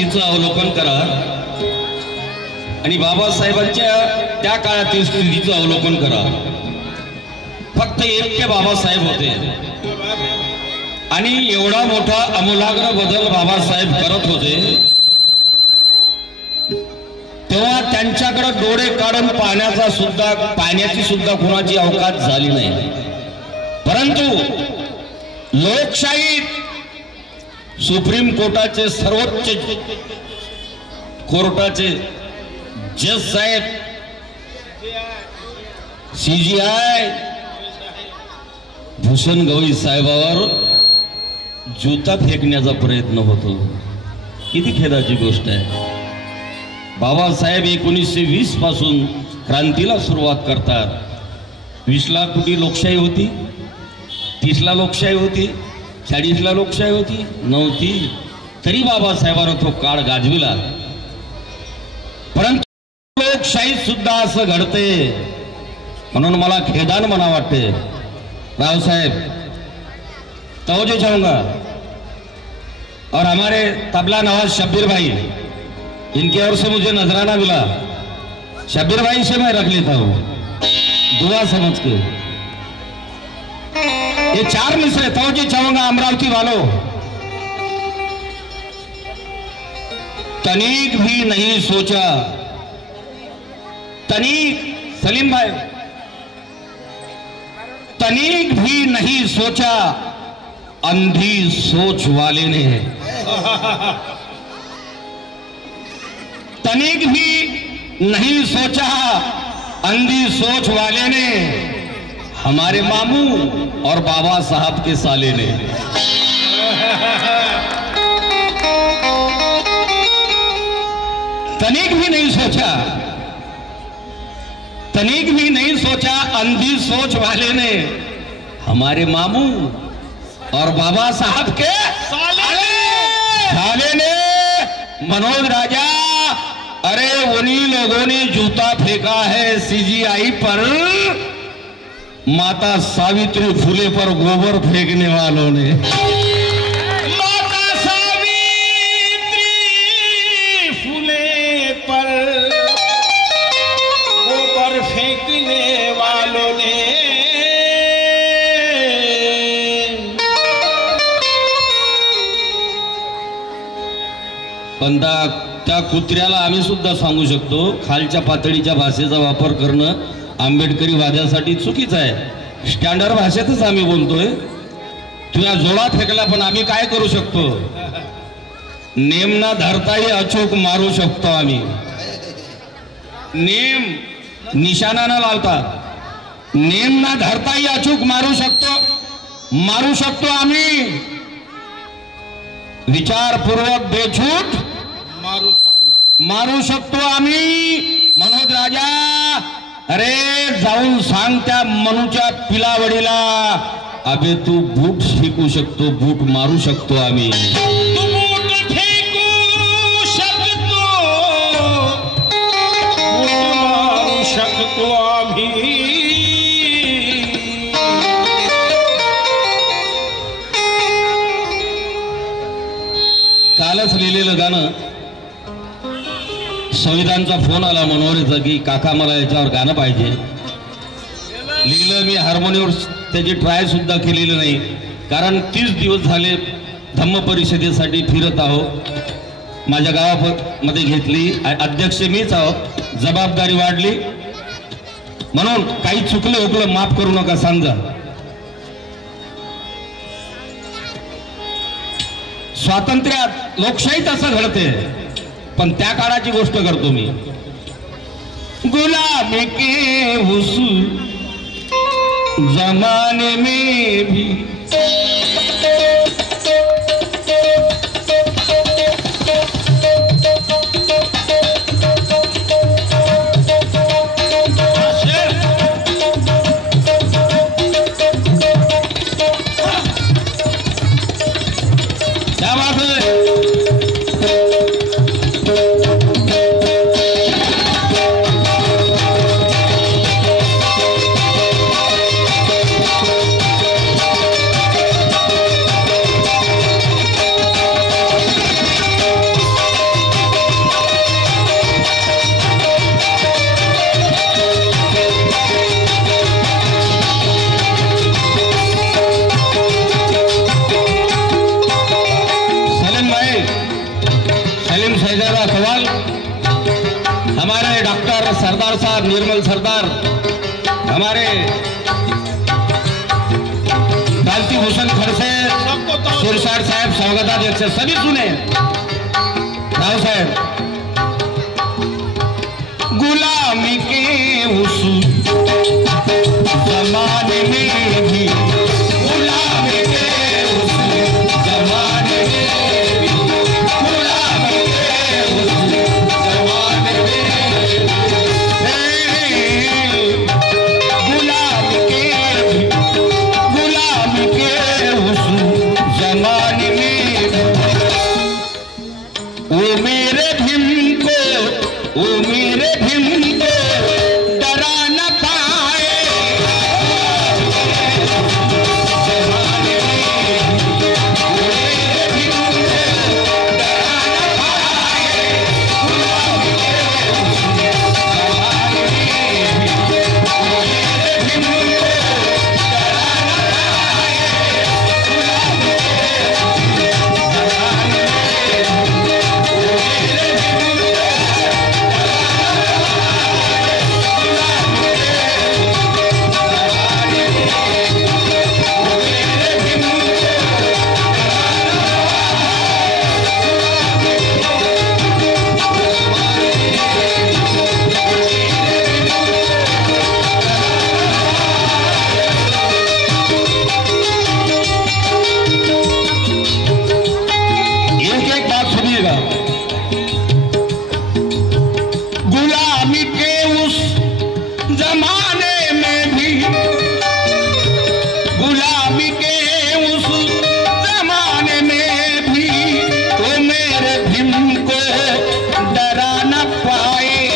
स्थितीचं अवलोकन करा आणि बाबासाहेबांच्या त्या काळातील स्थितीचं अवलोकन करा. फक्त एकटे बाबासाहेब होते आणि एवढा मोठा आमूलाग्र बदल बाबासाहेब करत होते तेव्हा त्यांच्याकडे डोळे काढून पाहण्याची सुद्धा कुणाची अवकाश झाली नाही. परंतु लोकशाहीत सुप्रीम कोर्टाचे सर्वोच्च कोर्टाचे जज साहेब CGI भूषण गवई साहेबावर जुता फेकण्याचा प्रयत्न होतो. किती खेदाची गोष्ट आहे. बाबासाहेब 1920 पासून क्रांतीला सुरुवात करतात. 20 कोटी लोकशाही होती, 30 लोकशाही होती, 40 लोकशाही होती नव्हती. तरी बाबासाहेबांना तो काळ गाजविला. परंतु लोकशाही सुद्धा असं घडते म्हणून मला खेदान म्हणा वाटते. राव साहेब तवज्जो चाहूंगा और हमारे तबला नवाज शब्बीर भाई, इनकी ओर से मुझे नजराना मिला. शब्बीर भाई से मैं रख लेता हूं दुआ समझ के. ये 4 मिसरे तवज्जो चाहूंगा अमरावती वालों. तनिक भी नहीं सोचा, तनिक सलीम भाई, तनिक भी नहीं सोचा अंधी सोच वाले ने, तनिक भी नहीं सोचा अंधी सोच वाले ने, हमारे मामू और बाबा साहब के साले ने. तनिक भी नहीं सोचा, तनिक भी नहीं सोचा अंधी सोच वाले ने, हमारे मामू और बाबा साहब के साले ने. मनोज राजा, अरे उन्हीं लोगों ने जूता फेंका है CGI पर, माता सावित्री फुले पर गोबर फेंकने वालों ने. माता सावित्री फुले पर गोबर फेंकने वालों ने. पण त्या कुत्र्याला आम्ही सुद्धा सांगू शकतो, खालच्या पातळीच्या भाषेचा वापर करणं आंबेडकरी वाद्यासाठी चुकीचं आहे. स्टँडर्ड भाषेतच आम्ही बोलतोय. तुझ्या जोडा फेकला पण आम्ही काय करू शकतो, नेम ना धरताही अचूक मारू शकतो आम्ही. नेम निशाणा न लावता नेम ना धरताही अचूक मारू शकतो आम्ही. विचारपूर्वक बेछूट मारू शकतो आम्ही. मनोज राजा, अरे जाऊन सांग त्या मनूच्या पिलावडीला, अबे तू बूट फेकू शकतो, बूट मारू शकतो आम्ही. तू बूट फेकू शकतो, बूट मारू शकतो आम्ही. कालच लिहिलेलं गाणं, संविधानचा फोन आला मनोहरचा की काका मला याच्यावर गाणं पाहिजे. लिहिलं मी, हार्मोनियमवर त्याची ट्राय सुद्धा केलेली नाही, कारण 30 दिवस झाले धम्म परिषदेसाठी फिरत आहो. माझ्या गावामध्ये घेतली, अध्यक्ष मीच आहो, जबाबदारी वाढली म्हणून काही चुकलं हुकलं माफ करू नका सांगा. स्वातंत्र्यात लोकशाहीत असं घडते, पण त्या काळाची गोष्ट करतो मी. गुलामी के उस जमाने में भी क्या बात है. सरदार साहब, निर्मल सरदार, हमारे कांति भूषण खड़से, सिरसाट साहब, स्वागताध्यक्ष, सभी सुने। राव साहब, गुलामी के उस जमाने में भी, गुलामी के उस जमाने में भी, गुलामी के उस जमाने में भी, गुलामी के उस जमाने में भी, वो मेरे भीम को, वो मेरे भीम को डरा न पाए। जमाने में वो मेरे भीम को डरा न पाए। गुलामी के उस जमाने में भी, वो मेरे भीम को डरा न पाए। गुलामी के उस जमाने में भी, वो मेरे भीम को एक बात सुनिएगा। गुलामी के उस जमाने में भी, गुलामी के उस जमाने में भी, वो मेरे भीम को डरा न पाए।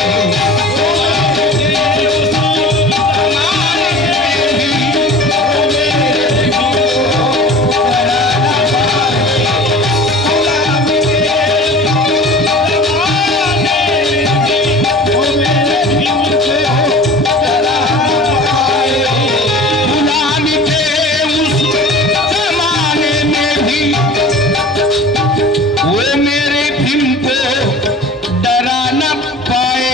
गुलामी के उस जमाने में भी, वो मेरे भीम को डरा न पाए।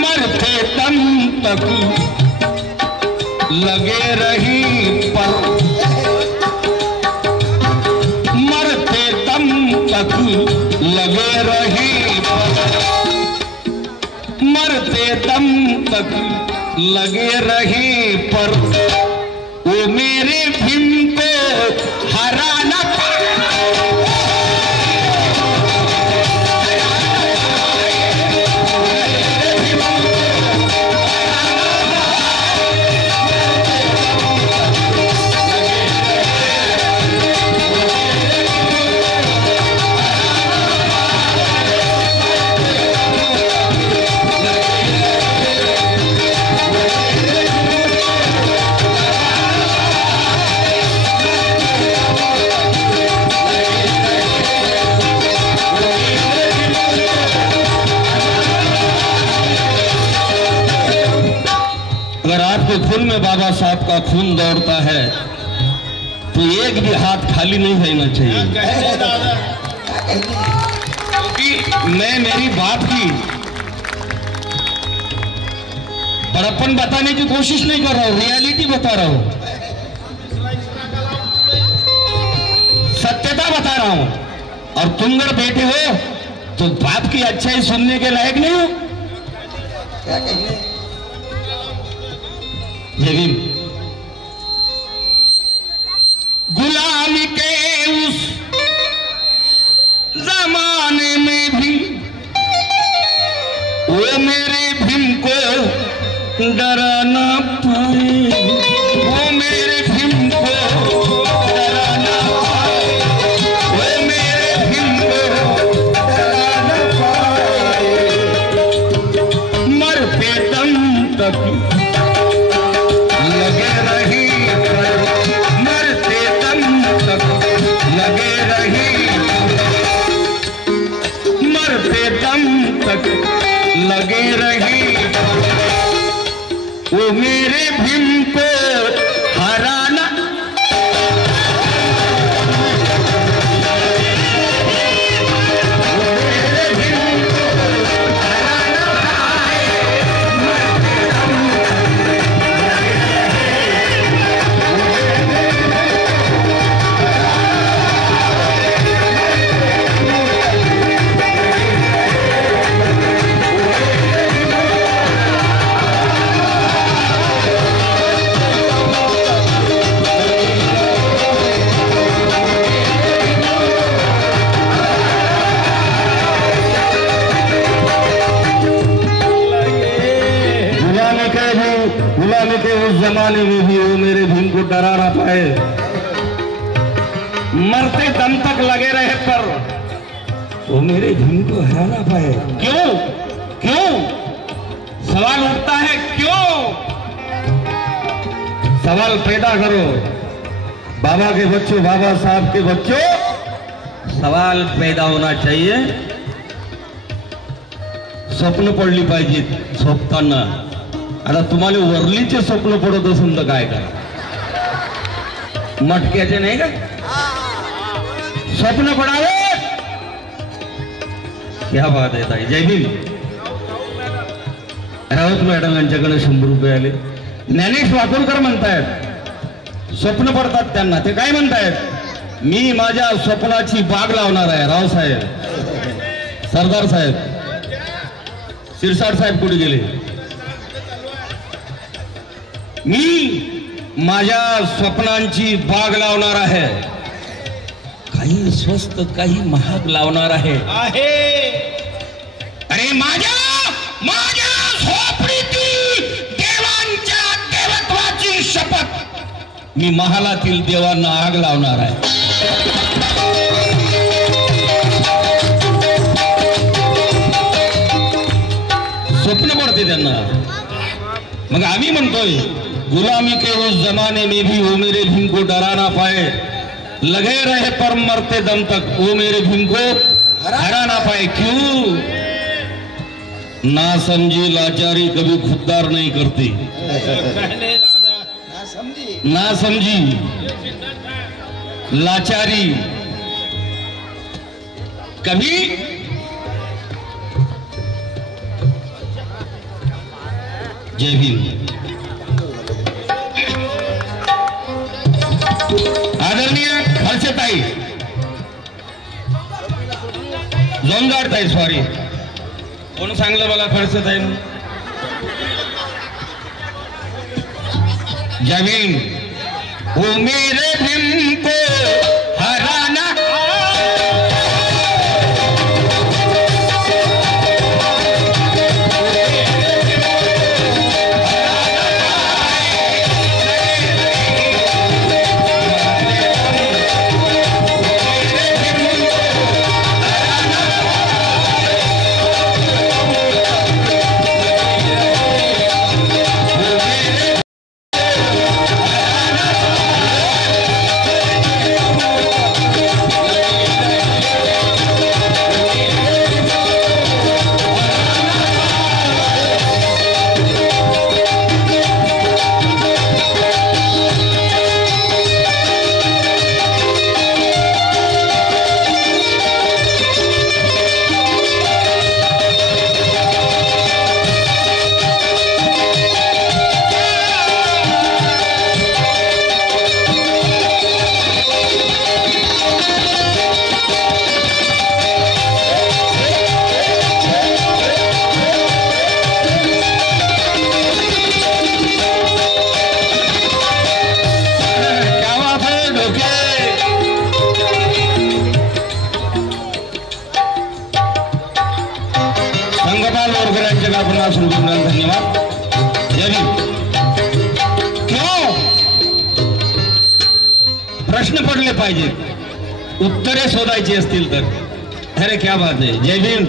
मरते दम तक लगे रही पर, मरते दम तक लगे रही पर, मरते दम तक लगे रही पर, वो मेरे भीम को हरा न पाए। अगर आपके खून में बाबा साहब का खून दौड़ता है तो एक भी हाथ खाली नहीं रहना चाहिए। क्योंकि मैं मेरी बात की बड़प्पन बताने की कोशिश नहीं कर रहा हूं, रियलिटी बता रहा हूं, सत्यता बता रहा हूं। और तुम अगर बैठे हो तो बाप की अच्छाई सुनने के लायक नहीं हो। क्या कहेंगे? लेकिन गुलामी के उस जमाने में भी, वो मेरे भीम को डरा न पाए। वो मेरे भीम को डरा न पाए। वो मेरे भीम को डरा न पाए। मरते दम तक लगे रही पर, मरते दम तक लगे रही, मरते दम तक लगे रही, वो मेरे भीम को हराना। वो मेरे भीम को के उस जमाने में भी वो मेरे भीम को डरा ना पाए, मरते दम तक लगे रहे पर वो मेरे भीम को हरा ना पाए। क्यों क्यों सवाल उठता है, क्यों? सवाल पैदा करो बाबा के बच्चों, बाबा साहब के बच्चों, सवाल पैदा होना चाहिए। स्वप्न पडली पाहिजेत झोपताना. आता तुम्हाला वरलीचे स्वप्न पडत असून तर काय करा, मटक्याचे नाही का स्वप्न पडावे. क्या बात आहे ताई. जय भीम. राऊत मॅडम यांच्याकडे 100 रुपये आले. ज्ञानेश वाकुरकर म्हणतायत स्वप्न पडतात त्यांना. ते काय म्हणतायत, मी माझ्या स्वप्नाची बाग लावणार आहे. रावसाहेब, सरदार साहेब, शिरसाट साहेब कुठे गेले? मी माझ्या स्वप्नांची बाग लावणार आहे. काही स्वस्त काही महाग लावणार आहे. अरे माझ्या झोपडीतील देवांच्या देवत्वाची शपथ, मी महालातील देवांना आग लावणार आहे. स्वप्न पडते त्यांना. मग आम्ही म्हणतोय गुलामी के उस जमाने में भी वो मेरे भीम को डरा ना पाए, लगे रहे पर मरते दम तक वो मेरे भीम को हरा ना पाए. क्यों? ना समझी लाचारी कभी खुददार नहीं करती. ना समझी लाचारी कभी जय भीम. आदरणीय हर्षताई जोंजारताई, सॉरी कोण सांगलं मला खर्चताई? जय भीम. वो मेरे भीम को हराना, धन्यवाद. जय भीम. क्यों? प्रश्न पडले पाहिजे, उत्तरे शोधायची असतील तर. अरे क्या बात आहे. जय भीम.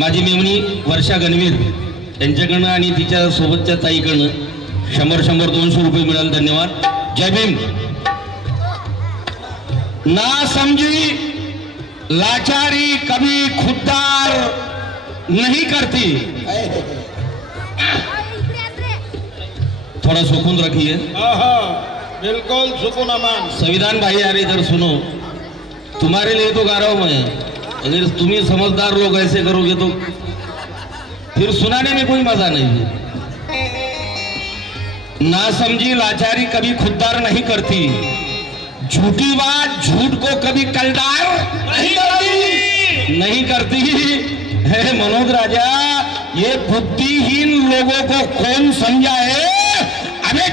माझी मेमणी वर्षा गणवीर यांच्याकडनं आणि तिच्या सोबतच्या ताईकडनं 100 200 रुपये मिळाले. धन्यवाद. जय भीम. ना समझी लाचारी कभी खुददार नहीं करती. थोड़ा सुकून रखिए. बिल्कुल सुकून अमान. संविधान भाई यार इधर सुनो, तुम्हारे लिए तो गा रहा हूं मैं. अगर तुम्ही समझदार लोग ऐसे करोगे तो फिर सुनाने में कोई मजा नहीं है. ना समझी लाचारी कभी खुददार नहीं करती, झूठी बात झूठ को कभी कलदार नहीं करती. है मनोज राजा, ये बुद्धिहीन लोगों को कौन समझाए? अबे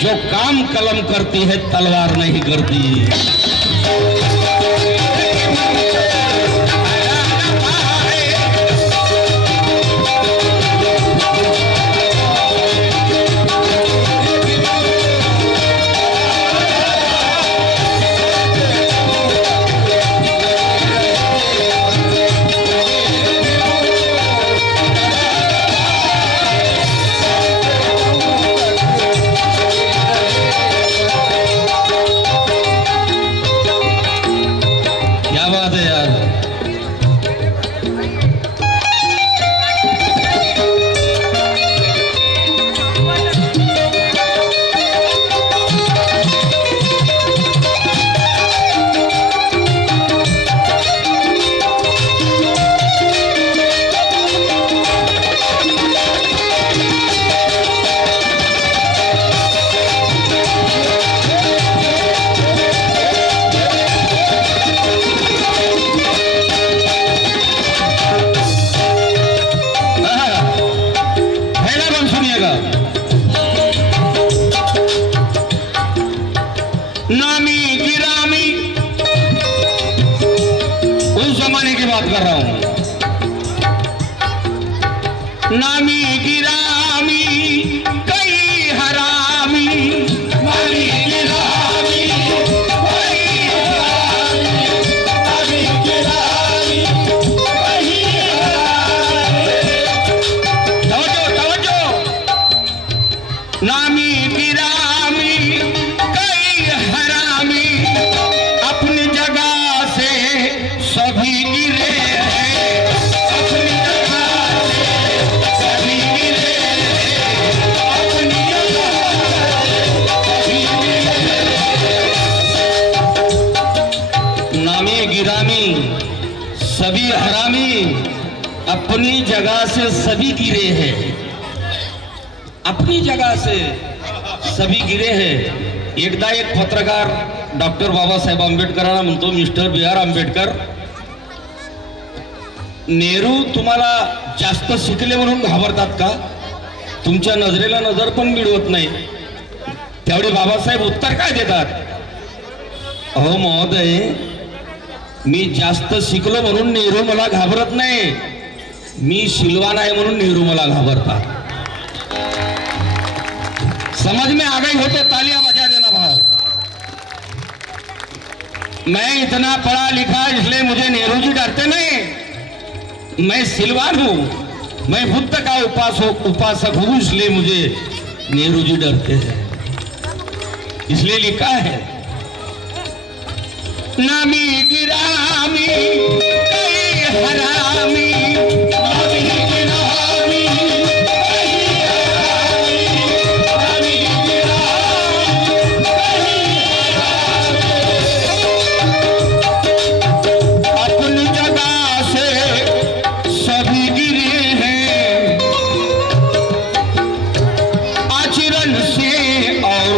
जो काम कलम करती है तलवार नहीं करती. जमाने की बात कर रहा हूं। नामी गिरामी कई हरामी, नामी गिरामी कई हरामी, नामी गिरामी कई हरामी। तवज्जो नामी गिरामी कई हरामी, अपनी जगह से सभी गिरे हैं, अपनी जगह से सभी गिरे हैं, अपनी जगह से सभी गिरे हैं। नामी गिरामी सभी हरामी, अपनी जगह से सभी गिरे हैं, अपनी जगह से सभी गिरे हैं। एकदा एक पत्रकार डॉक्टर बाबासाहेब आंबेडकरांना म्हणतो, मिस्टर बी आर आंबेडकर, नेहरू तुम्हाला जास्त शिकले म्हणून घाबरतात का? तुमच्या नजरेला नजर पण मिळवत नाही. त्यावेळी बाबासाहेब उत्तर काय देतात? अहो महोदय, मी जास्त शिकलो म्हणून नेहरू मला घाबरत नाही, मी शिलवान आहे म्हणून नेहरू मला घाबरतात. समझ में आ गई हो तो तालियां बजा देना भाई. मैं इतना पढ़ा लिखा इसलिए मुझे नेहरू जी डरते नहीं, मैं सिलवान हूं, मैं बुद्ध का उपासक हूं, इसलिए मुझे नेहरू जी डरते हैं. इसलिए लिखा है, नामी गिरामी कई हरामी, नामी गिरामी कई हरामी, नामी गिरामी कई हरामी। अपनी जगह से सभी गिरे हैं, आचरण से और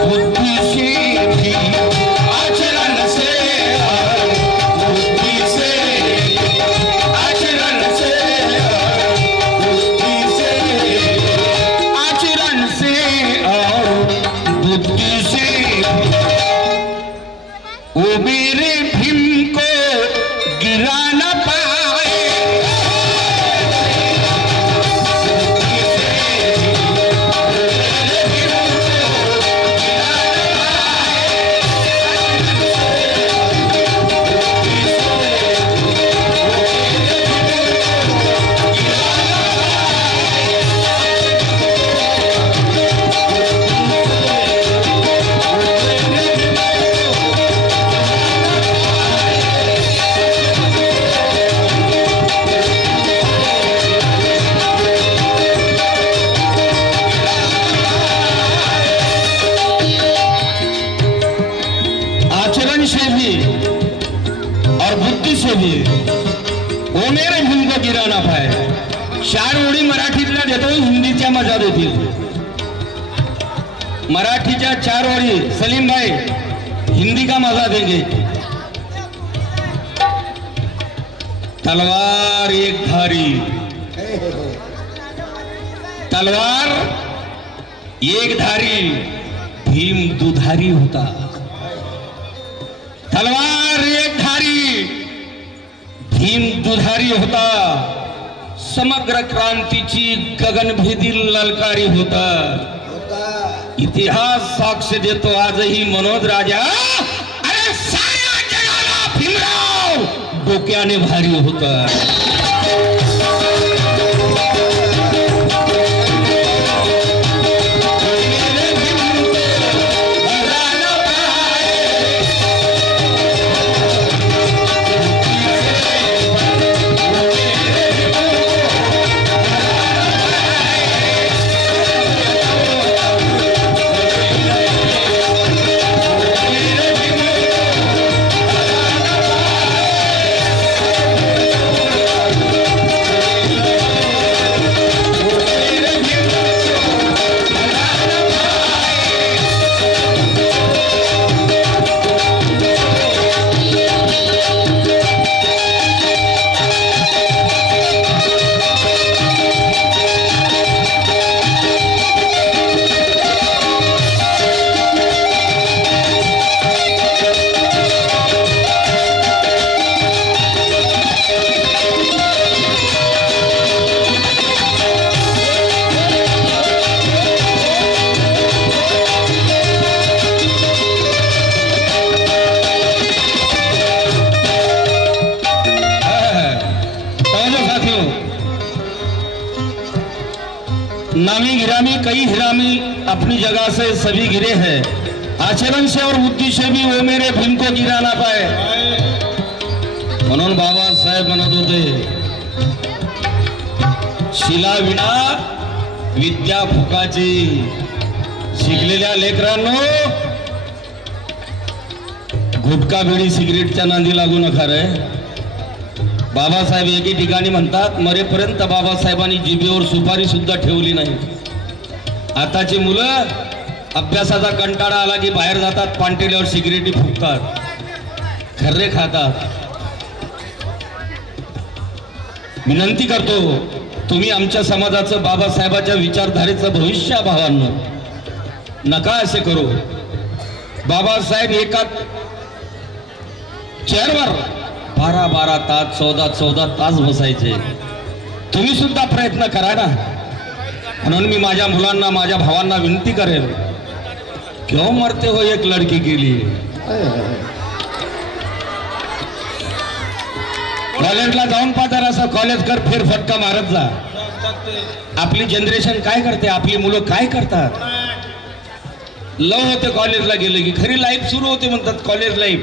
बुद्धि से भी, आचरण से और बुद्धि से, आचरण से और बुद्धि से, आचरण से और बुद्धि से, वो मेरे भीम को गिरा न पाए, आचरण से भी और बुद्धि से भी वो मेरे भीम को गिरा ना पाए. 4 ओळी मराठीतल्या देतो, हिंदीच्या मजा देतील. मराठीच्या 4 ओळी सलीम भाई, हिंदी का मजा देंगे. तलवार एक धारी, तलवार एक धारी, भीम दुधारी होता. तलवार एक धारी, भीम दुधारी होता. समग्र क्रांतीची गगनभेदी ललकारी होता. इतिहास साक्ष देतो आजही मनोज राजा, अरे साऱ्या जगाला भीमराव डोक्याने भारी होता. नामी गिरामी कई हिरामी अपनी जगह से सभी गिरे हैं, आचरण से और बुद्धि से भी वो मेरे भीम को गिरा ना पाए म्हणून बाबासाहेब म्हणत होते, शिला विना विद्या फुकाची. शिकलेल्या लेकरांनो गुटखा बिडी सिगरेटच्या नांदी लागू नका रे. बाबासाहेब एके ठिकाणी म्हणतात, मरेपर्यंत बाबासाहेबांनी जिभेवर सुपारी सुद्धा ठेवली नाही. आताची मुलं अभ्यासाचा कंटाळा आला की बाहेर जातात, पांटेल्यावर सिगरेटी फुकतात, खर्रे खातात. विनंती करतो, तुम्ही आमच्या समाजाचं बाबासाहेबाच्या विचारधारेचं भविष्य भावांनो नका असे करू. बाबासाहेब एका चेअरवर 12-12 तास 14-14 तास बसायचे. तुम्ही सुद्धा प्रयत्न करा ना. म्हणून मी माझ्या मुलांना माझ्या भावांना विनंती करेल, क्यों मरते हो एक लड़की के लिए. कॉलेजला जाऊन पा जरासं, कॉलेज कर, फिर फटका मारत जा. आपली जनरेशन काय करते, आपली मुलं काय करतात. लव होते कॉलेजला गेले की, खरी लाईफ सुरू होते म्हणतात कॉलेज लाईफ.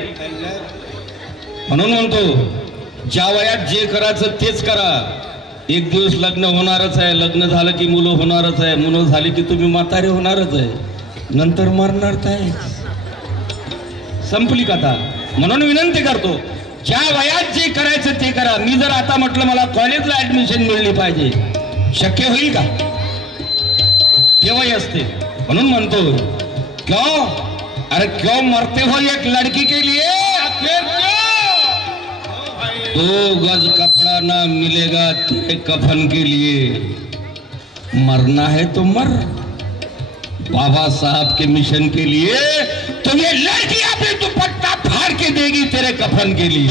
म्हणून म्हणतो, ज्या वयात जे करायचं तेच करा. एक दिवस लग्न होणारच आहे, लग्न झालं की मुलं होणारच आहे, मुलं झाली की तुम्ही म्हातारे होणारच आहे, नंतर मरणार काय. संपली कथा. म्हणून विनंती करतो, ज्या वयात जे करायचं ते करा. मी जर आता म्हटलं मला कॉलेजला ऍडमिशन मिळली पाहिजे, शक्य होईल का. ते वय असते. म्हणून म्हणतो, क्यों, अरे क्यों मरते हो एक लड़की के लिए. 2 गज कपड़ा ना मिलेगा तेरे कफन के लिए. मरना है तो मर, बाबा साहब के मिशन के लिए. तो ये लड़की अपने दुपट्टा फाड़ के देगी तेरे कफन के लिए.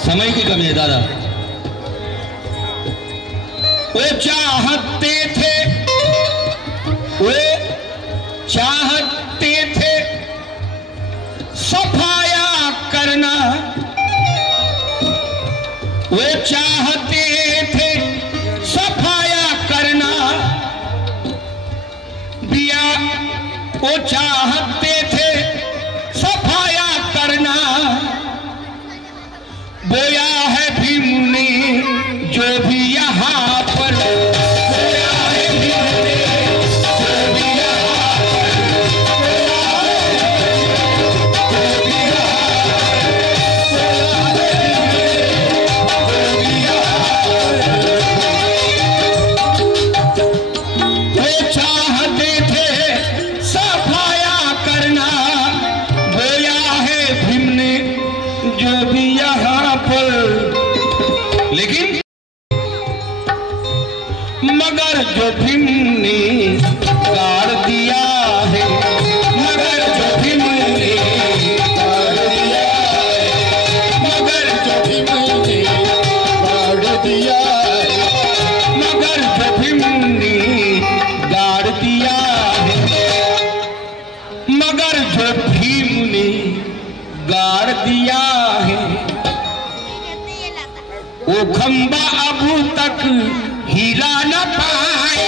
समय की कमी है दादा. वो चाहते थे, वो चाहते थे सफाया करना, वो चाहते थे सफाया करना. बिया वो चाहते थे सफाया करना. बोया है भीम ने जो भी यहाँ पर, बोया है भीम ने जो भी यहाँ पर, जो भी वो चाहते थे सफाया करना. बोया है भीम ने जो भी यहाँ पर, लेकिन मगर जो भीम ने गाड़ दिया है, मगर जो भीम ने गाड़ दिया है, मगर जो भीम ने गाड़ दिया है, मगर जो भीम ने गाड़ दिया है, मगर जो भीम ने गाड़ दिया है. वो खंबा अब तक हिला न पाए.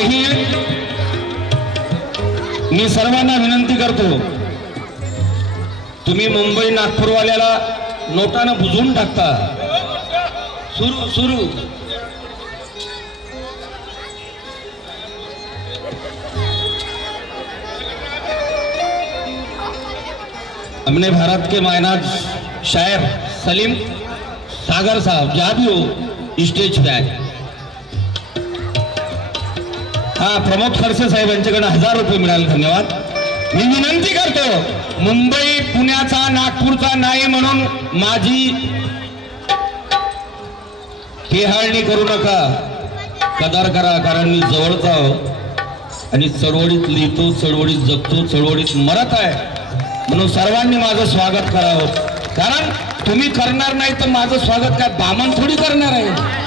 देखिए, मी सर्वांना विनंती करतो, तुम्ही मुंबई नागपूरवाल्याला नोटानं बुजवून टाकता. सुरू सुरू हमने भारत के मायनाज शायर सलीम सागर साहब जहाँ भी हो स्टेज पे आए. हा, प्रमोद खडसे साहेब यांच्याकडे 1000 रुपये मिळाले. धन्यवाद. मी विनंती करतो, मुंबई पुण्याचा नागपूरचा नाही म्हणून माझी केहाळणी करू नका, कदर करा. कारण मी जवळचा आहो आणि चळवळीत लिहितो, चळवळीत जगतो, चळवळीत मरत आहे. म्हणून सर्वांनी माझं स्वागत करावं. कारण तुम्ही करणार नाही तर माझं स्वागत काय बामण थोडी करणार आहे.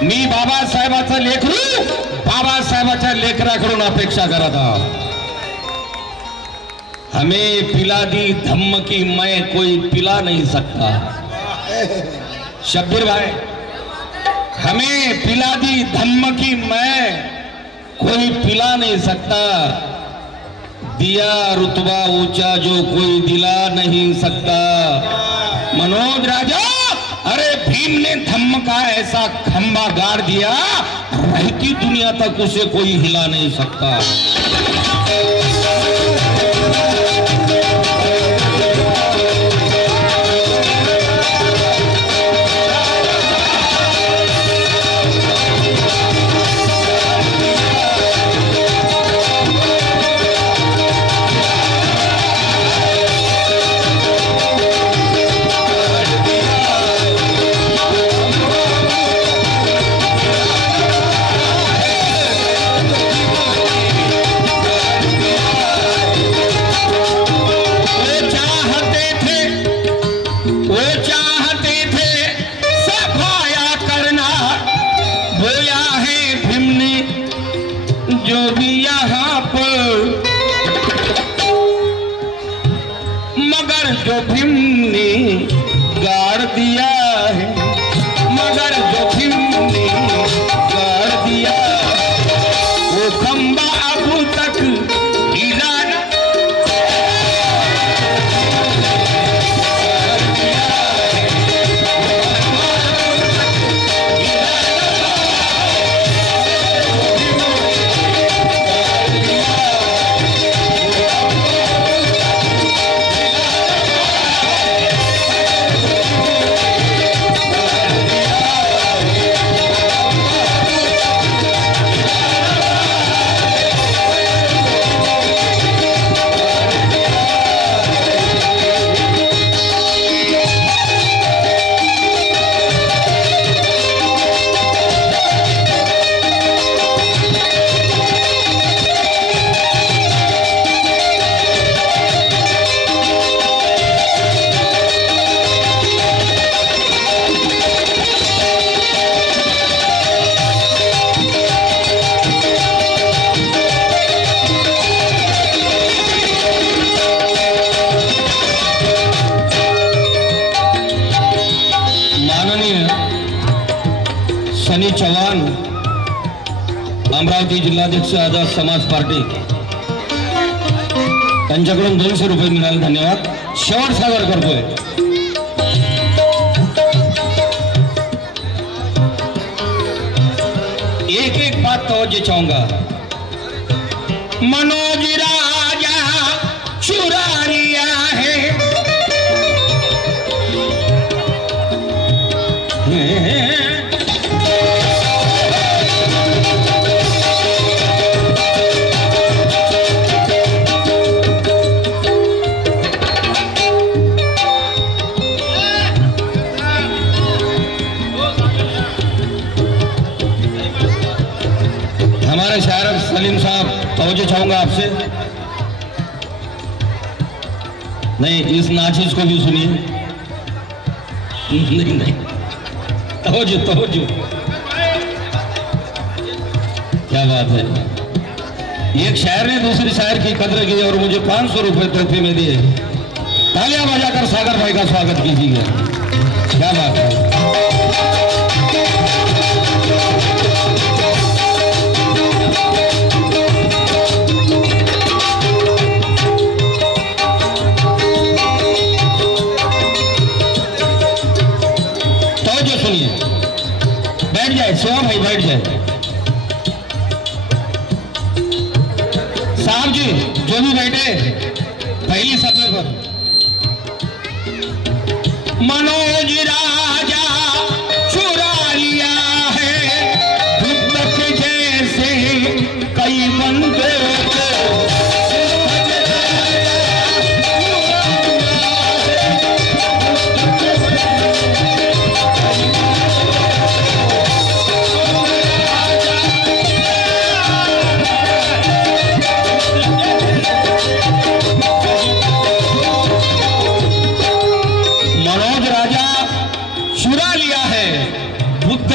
मी बाबासाहेबाचा लेकरू बाबासाहेबाच्या लेकराकडून अपेक्षा करत आहोत. हमें पिला दी धम्म की मैं कोई पिला नहीं सकता. शब्बीर भाई, हमें पिला दी धम्म की मैं कोई पिला नहीं सकता. दिया रुतबा ऊंचा जो कोई दिला नहीं सकता. मनोज राजा, अरे भीम ने धम्म का ऐसा खंबा गाड़ दिया, रहती दुनिया तक उसे कोई हिला नहीं सकता. जो भी यहाँ पर मगर जो भीम ने गाड़ दिया है, मगर जो भीम ने गाड़ दिया वो खंबा अब तक हिला न. शनी चव्हाण, अमरावती जिल्हाध्यक्ष आझाद समाज पार्टी, त्यांच्याकडून 200 रुपये मिळाले. धन्यवाद. शेवट सादर करतोय. एक एक बात तवज्जो चाहूंगा. मनोज राजा चुरा लिया है, हमारे शायर सलीम साहब, तवज्जो चाहूंगा आपसे. नहीं, इस नाचिज को भी सुनिए. नहीं नहीं, तवज्जो तवज्जो. क्या बात है. एक शायर ने दूसरे शायर की कदर की और मुझे 500 रुपए तोहफे में दिए. तालियां बजाकर सागर भाई का स्वागत कीजिएगा. क्या बात है. शिवा भाई बैठ जाए। साहब जी जो भी बैठे पहली सफे पर। मनोज राजा चुरा लिया है बुद्ध के जैसे कई बंदे को।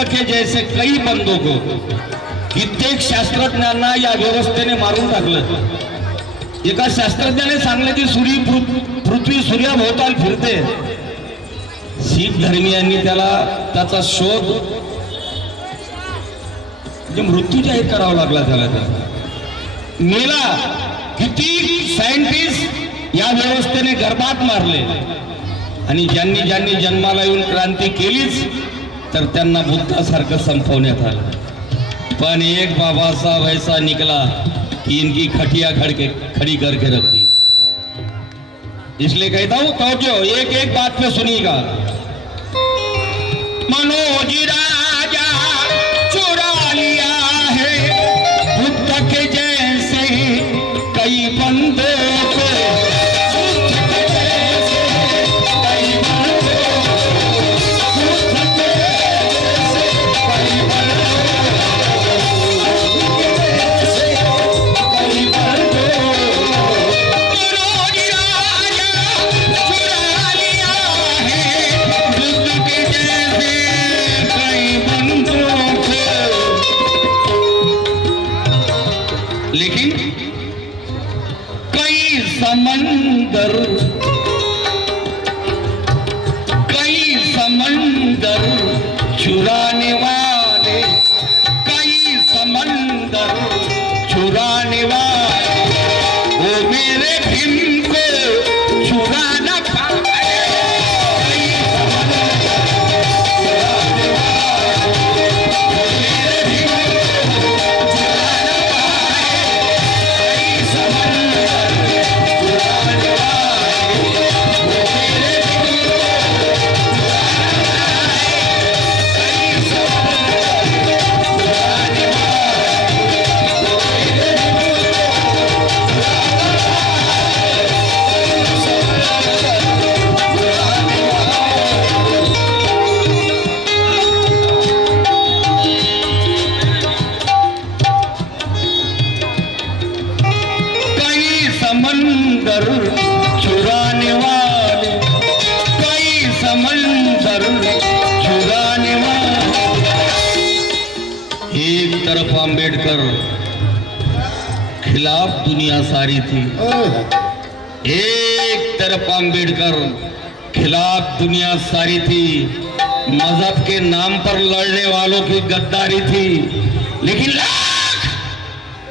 के जैसे कई बंदों को कित्येक शास्त्रज्ञांना या व्यवस्थेने मारून टाकलं। एका शास्त्रज्ञाने सांगले की पृथ्वी सूर्याभोवताल फिरते। शीख धर्मीयांनी त्याचा शोध म्हणजे मृत्यू जाहीर करावा लागला त्याला। मेला किती सायंटिस्ट या व्यवस्थेने गर्भात मारले आणि ज्यांनी ज्यांनी जन्माला येऊन क्रांती केलीच तर त्यांना बुद्धासारखं संपवण्यात आलं। पण एक बाबा साहब ऐसा निकला कि इनकी खटिया खड़ी करके रख दी। इसलिए कहता हूं तवज्जो, एक एक बात पे सुनिएगा। मनोज राजा चुरा लिया है बुद्ध के जैसे कई बंदों को। लेकिन कई समंदर चुराने वाले, कई समंदर चुराने वाले वो मेरे भीम को चुरा न पाए। समंदर चुराने वाले, कई समंदर चुराने वाले। एक तरफ अंबेडकर खिलाफ दुनिया सारी थी, एक तरफ अंबेडकर खिलाफ दुनिया सारी थी। मजहब के नाम पर लड़ने वालों की गद्दारी थी। लेकिन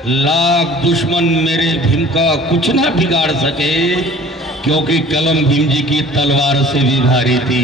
लाख दुश्मन मेरे भीम का कुछ ना बिगाड़ सके, क्योंकि कलम भीम जी की तलवार से भी भारी थी।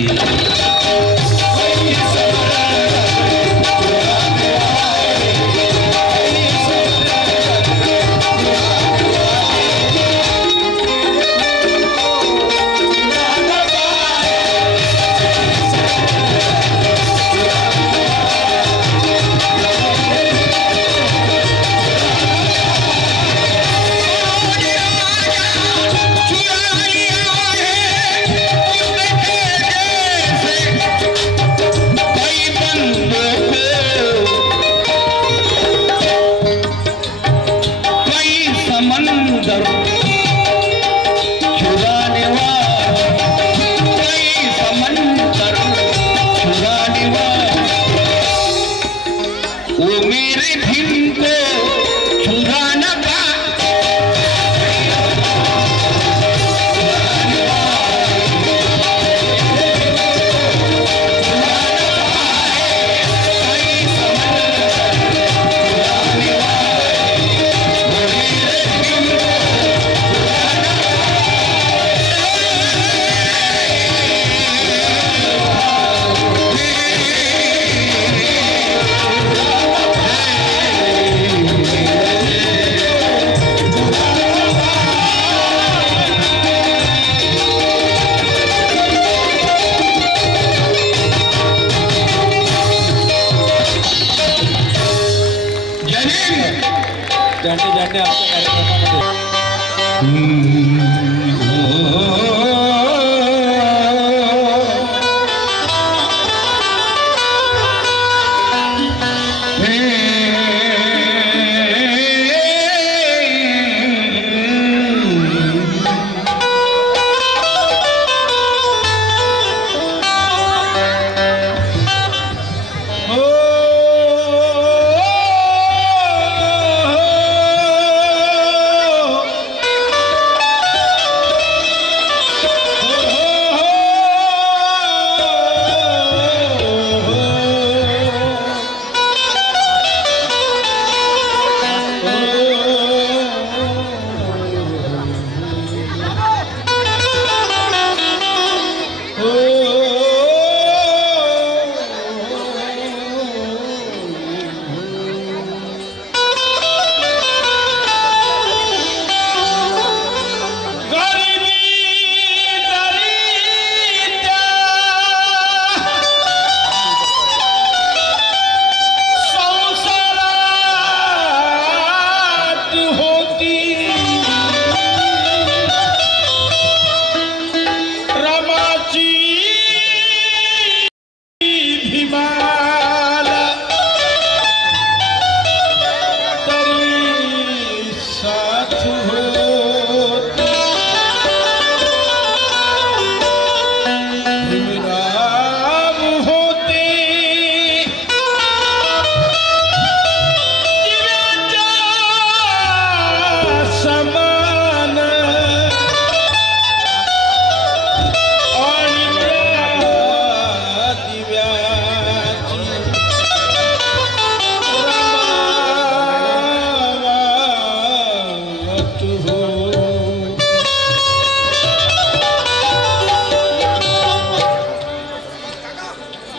जाणे जाणे आमच्या कार्यक्रमामध्ये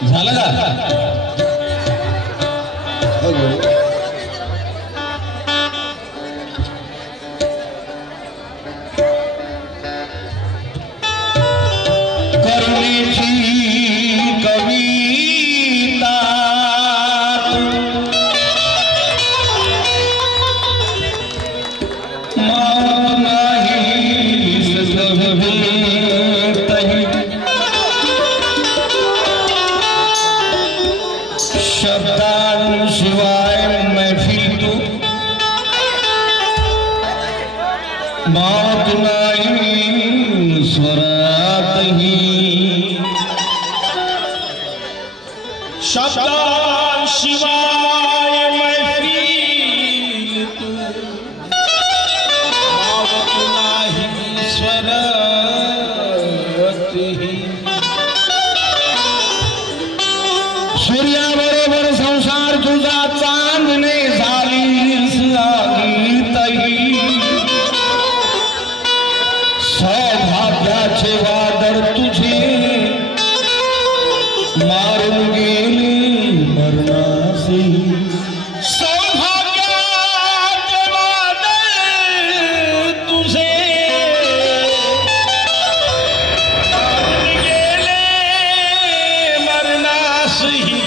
झालं का? करुणेची कविता मौत नाही सजवेतही शब्दांशिवाय मैफिल तू मौत नाही स्वरातही शब्दांशिवाय मैफिल तू मौत नाही स्वरातही सूर्याबरोबर संसार तुझा चांदणे झालीस आगीतही सौभाग्याचे वादळ तुझे मारून गेले मरणासी सौभाग्याचे वादळ तुझे मारून गेले मरणासही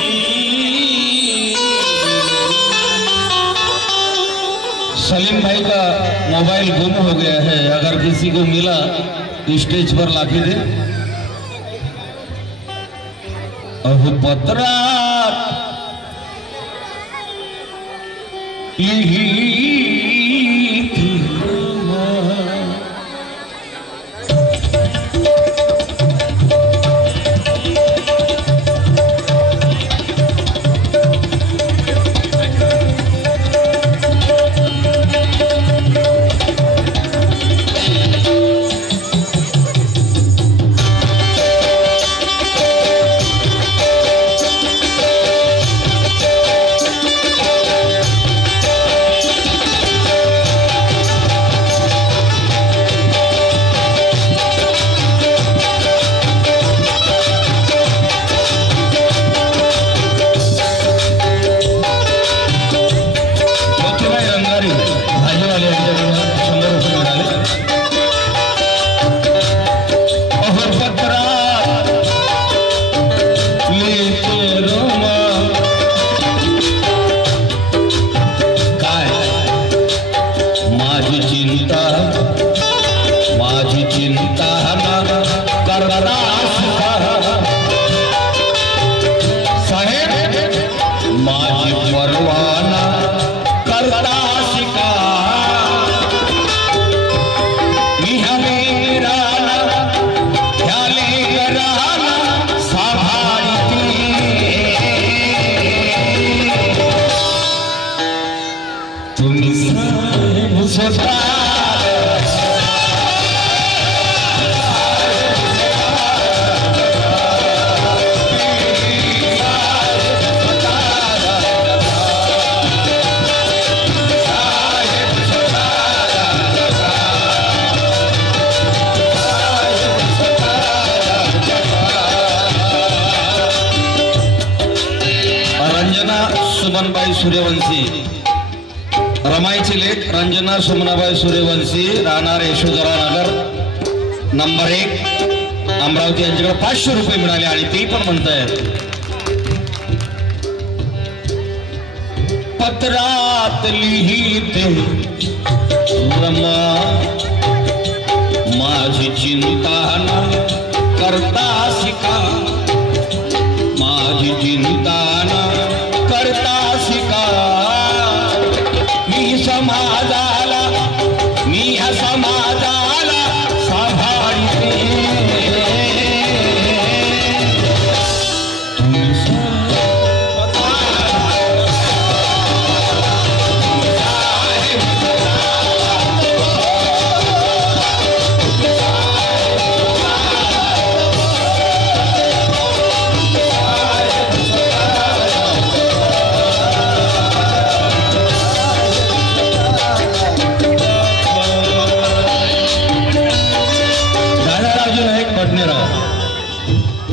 सलीम भाई का मोबाइल गुम हो गया है, अगर किसी को मिला स्टेज पर लाके दे। अहो पत्रात लिहित माझी परवाना करता शिका मी हवे राना ह्याले राना सांभाळते तुम्ही साहेब स्वतः सुमनबाई सूर्यवंशी रमाईची लेख रंजना सुमनाबाई सूर्यवंशी राहणार यशोधरा नगर नंबर 1 अमरावती यांच्याकडे 500 रुपये मिळाले आणि ते पण म्हणतायत पत्रात लिहिते रमा माझी चिंता न करता शिका माझी चिंता न करता शिका मी समाजाला मी ह्या समाजाला सांभाळते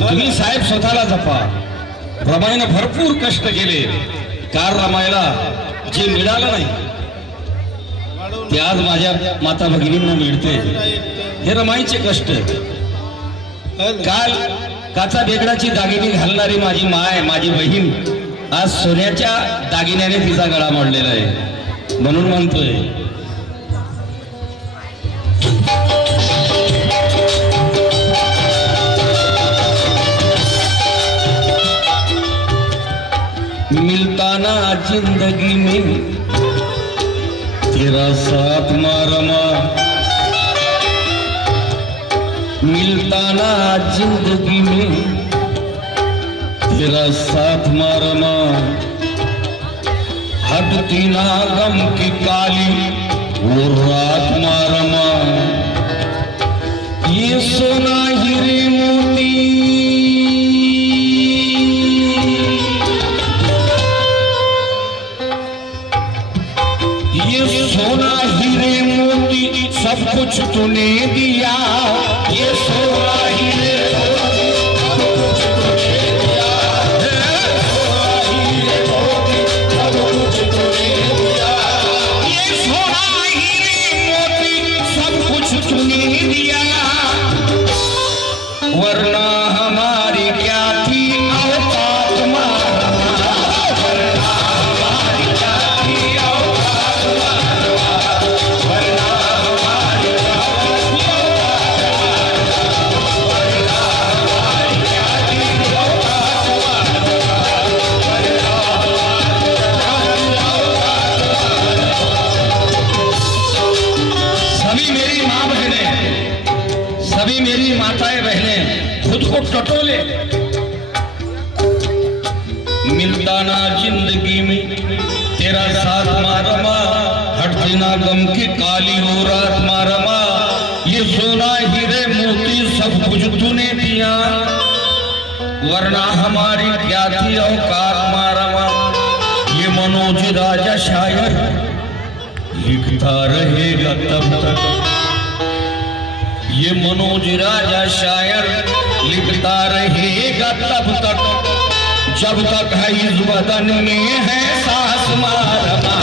तुम्ही साहेब स्वतःला जपा रमाईनं भरपूर कष्ट केले कार रमाईला जे मिळालं नाही ते आज माझ्या माता भगिनींना मिळते हे रमाईचे कष्ट काल काचा बेगडाची दागिनी घालणारी माझी माय माझी बहीण आज सोन्याच्या दागिन्याने तिचा गळा मोडलेला आहे म्हणून म्हणतोय मिलता ना जिंदगी में तेरा साथ मारमा मिलता ना जिंदगी में तेरा साथ मारमा हटती ना गम की काली वो रात मारमा ये सोना हीरे मोती सोना हीरे मोती सब कुछ तूने दिया ये सोना हीरे मोती सब कुछ तूने दिया सोना हीरे मोती सब कुछ तूने दिया ये सोना हीरे मोती सब कुछ तूने दिया वरना हमारी क्या थी औकात मारना वरना हमारी क्या थी औकात सभी मेरी माताएं बहनें खुद को टटोले मिलता ना जिंदगी में तेरा साथ मारमा हटती ना गम की काली हो रात मारमा ये सोना हीरे मोती सब कुछ तूने दिया वरना हमारी क्या थी औकात मारमा ये मनोज राजा शायर लिखता रहेगा तब तक ये मनोज राजा शायर लिखता रहेगा तब तक जब तक है इस बदन में है सांस मारना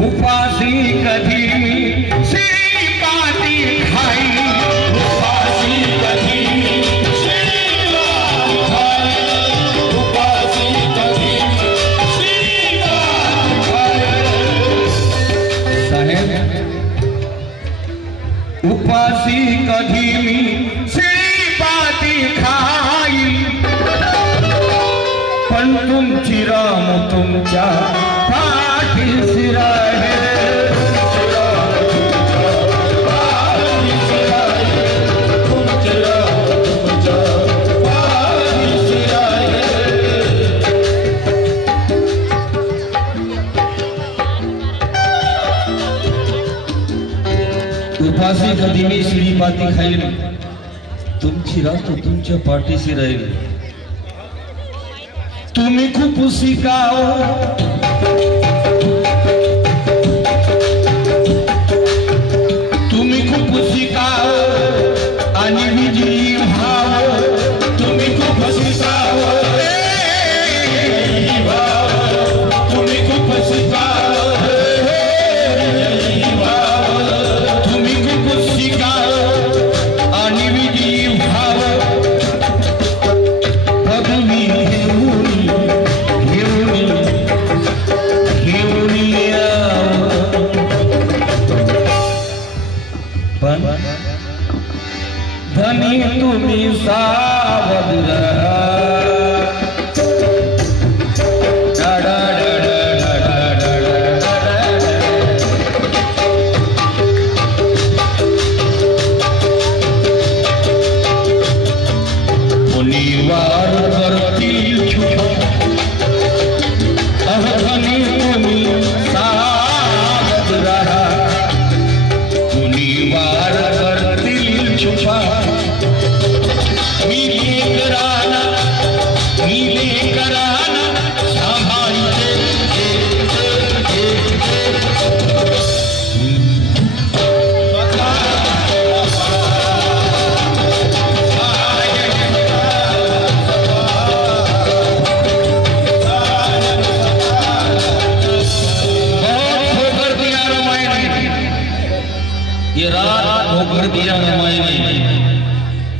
उपासी कधी मी श्रीपाती खाई उपासी कधी मी श्रीपाती खाई उपासी कधी श्रीपाती खाई साहेब उपासी कधी मी श्रीपाती खाई पण तुमची राम तुमच्या पाठीशी राहे उपासी कधी मी श्रीपाती खाईल तुमची रात तुमच्या पाठीशी राहील तुम्ही खूप शिकाव तुम्ही खूप शिकाव आणि विजयी भाव तुम्ही खूप शिकाव तुम्ही खूप शिकाव तुम्ही खूप शिकाव आणि विजयी भाव पदवी धनी तुम्ही सावध रहा वार करतील धनी तुम्ही सावध रहा कुणी वार करतील छुपा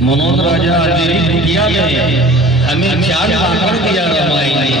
मनोज राजा तेरी कुटिया में हमें चार भाकर दिया रमाई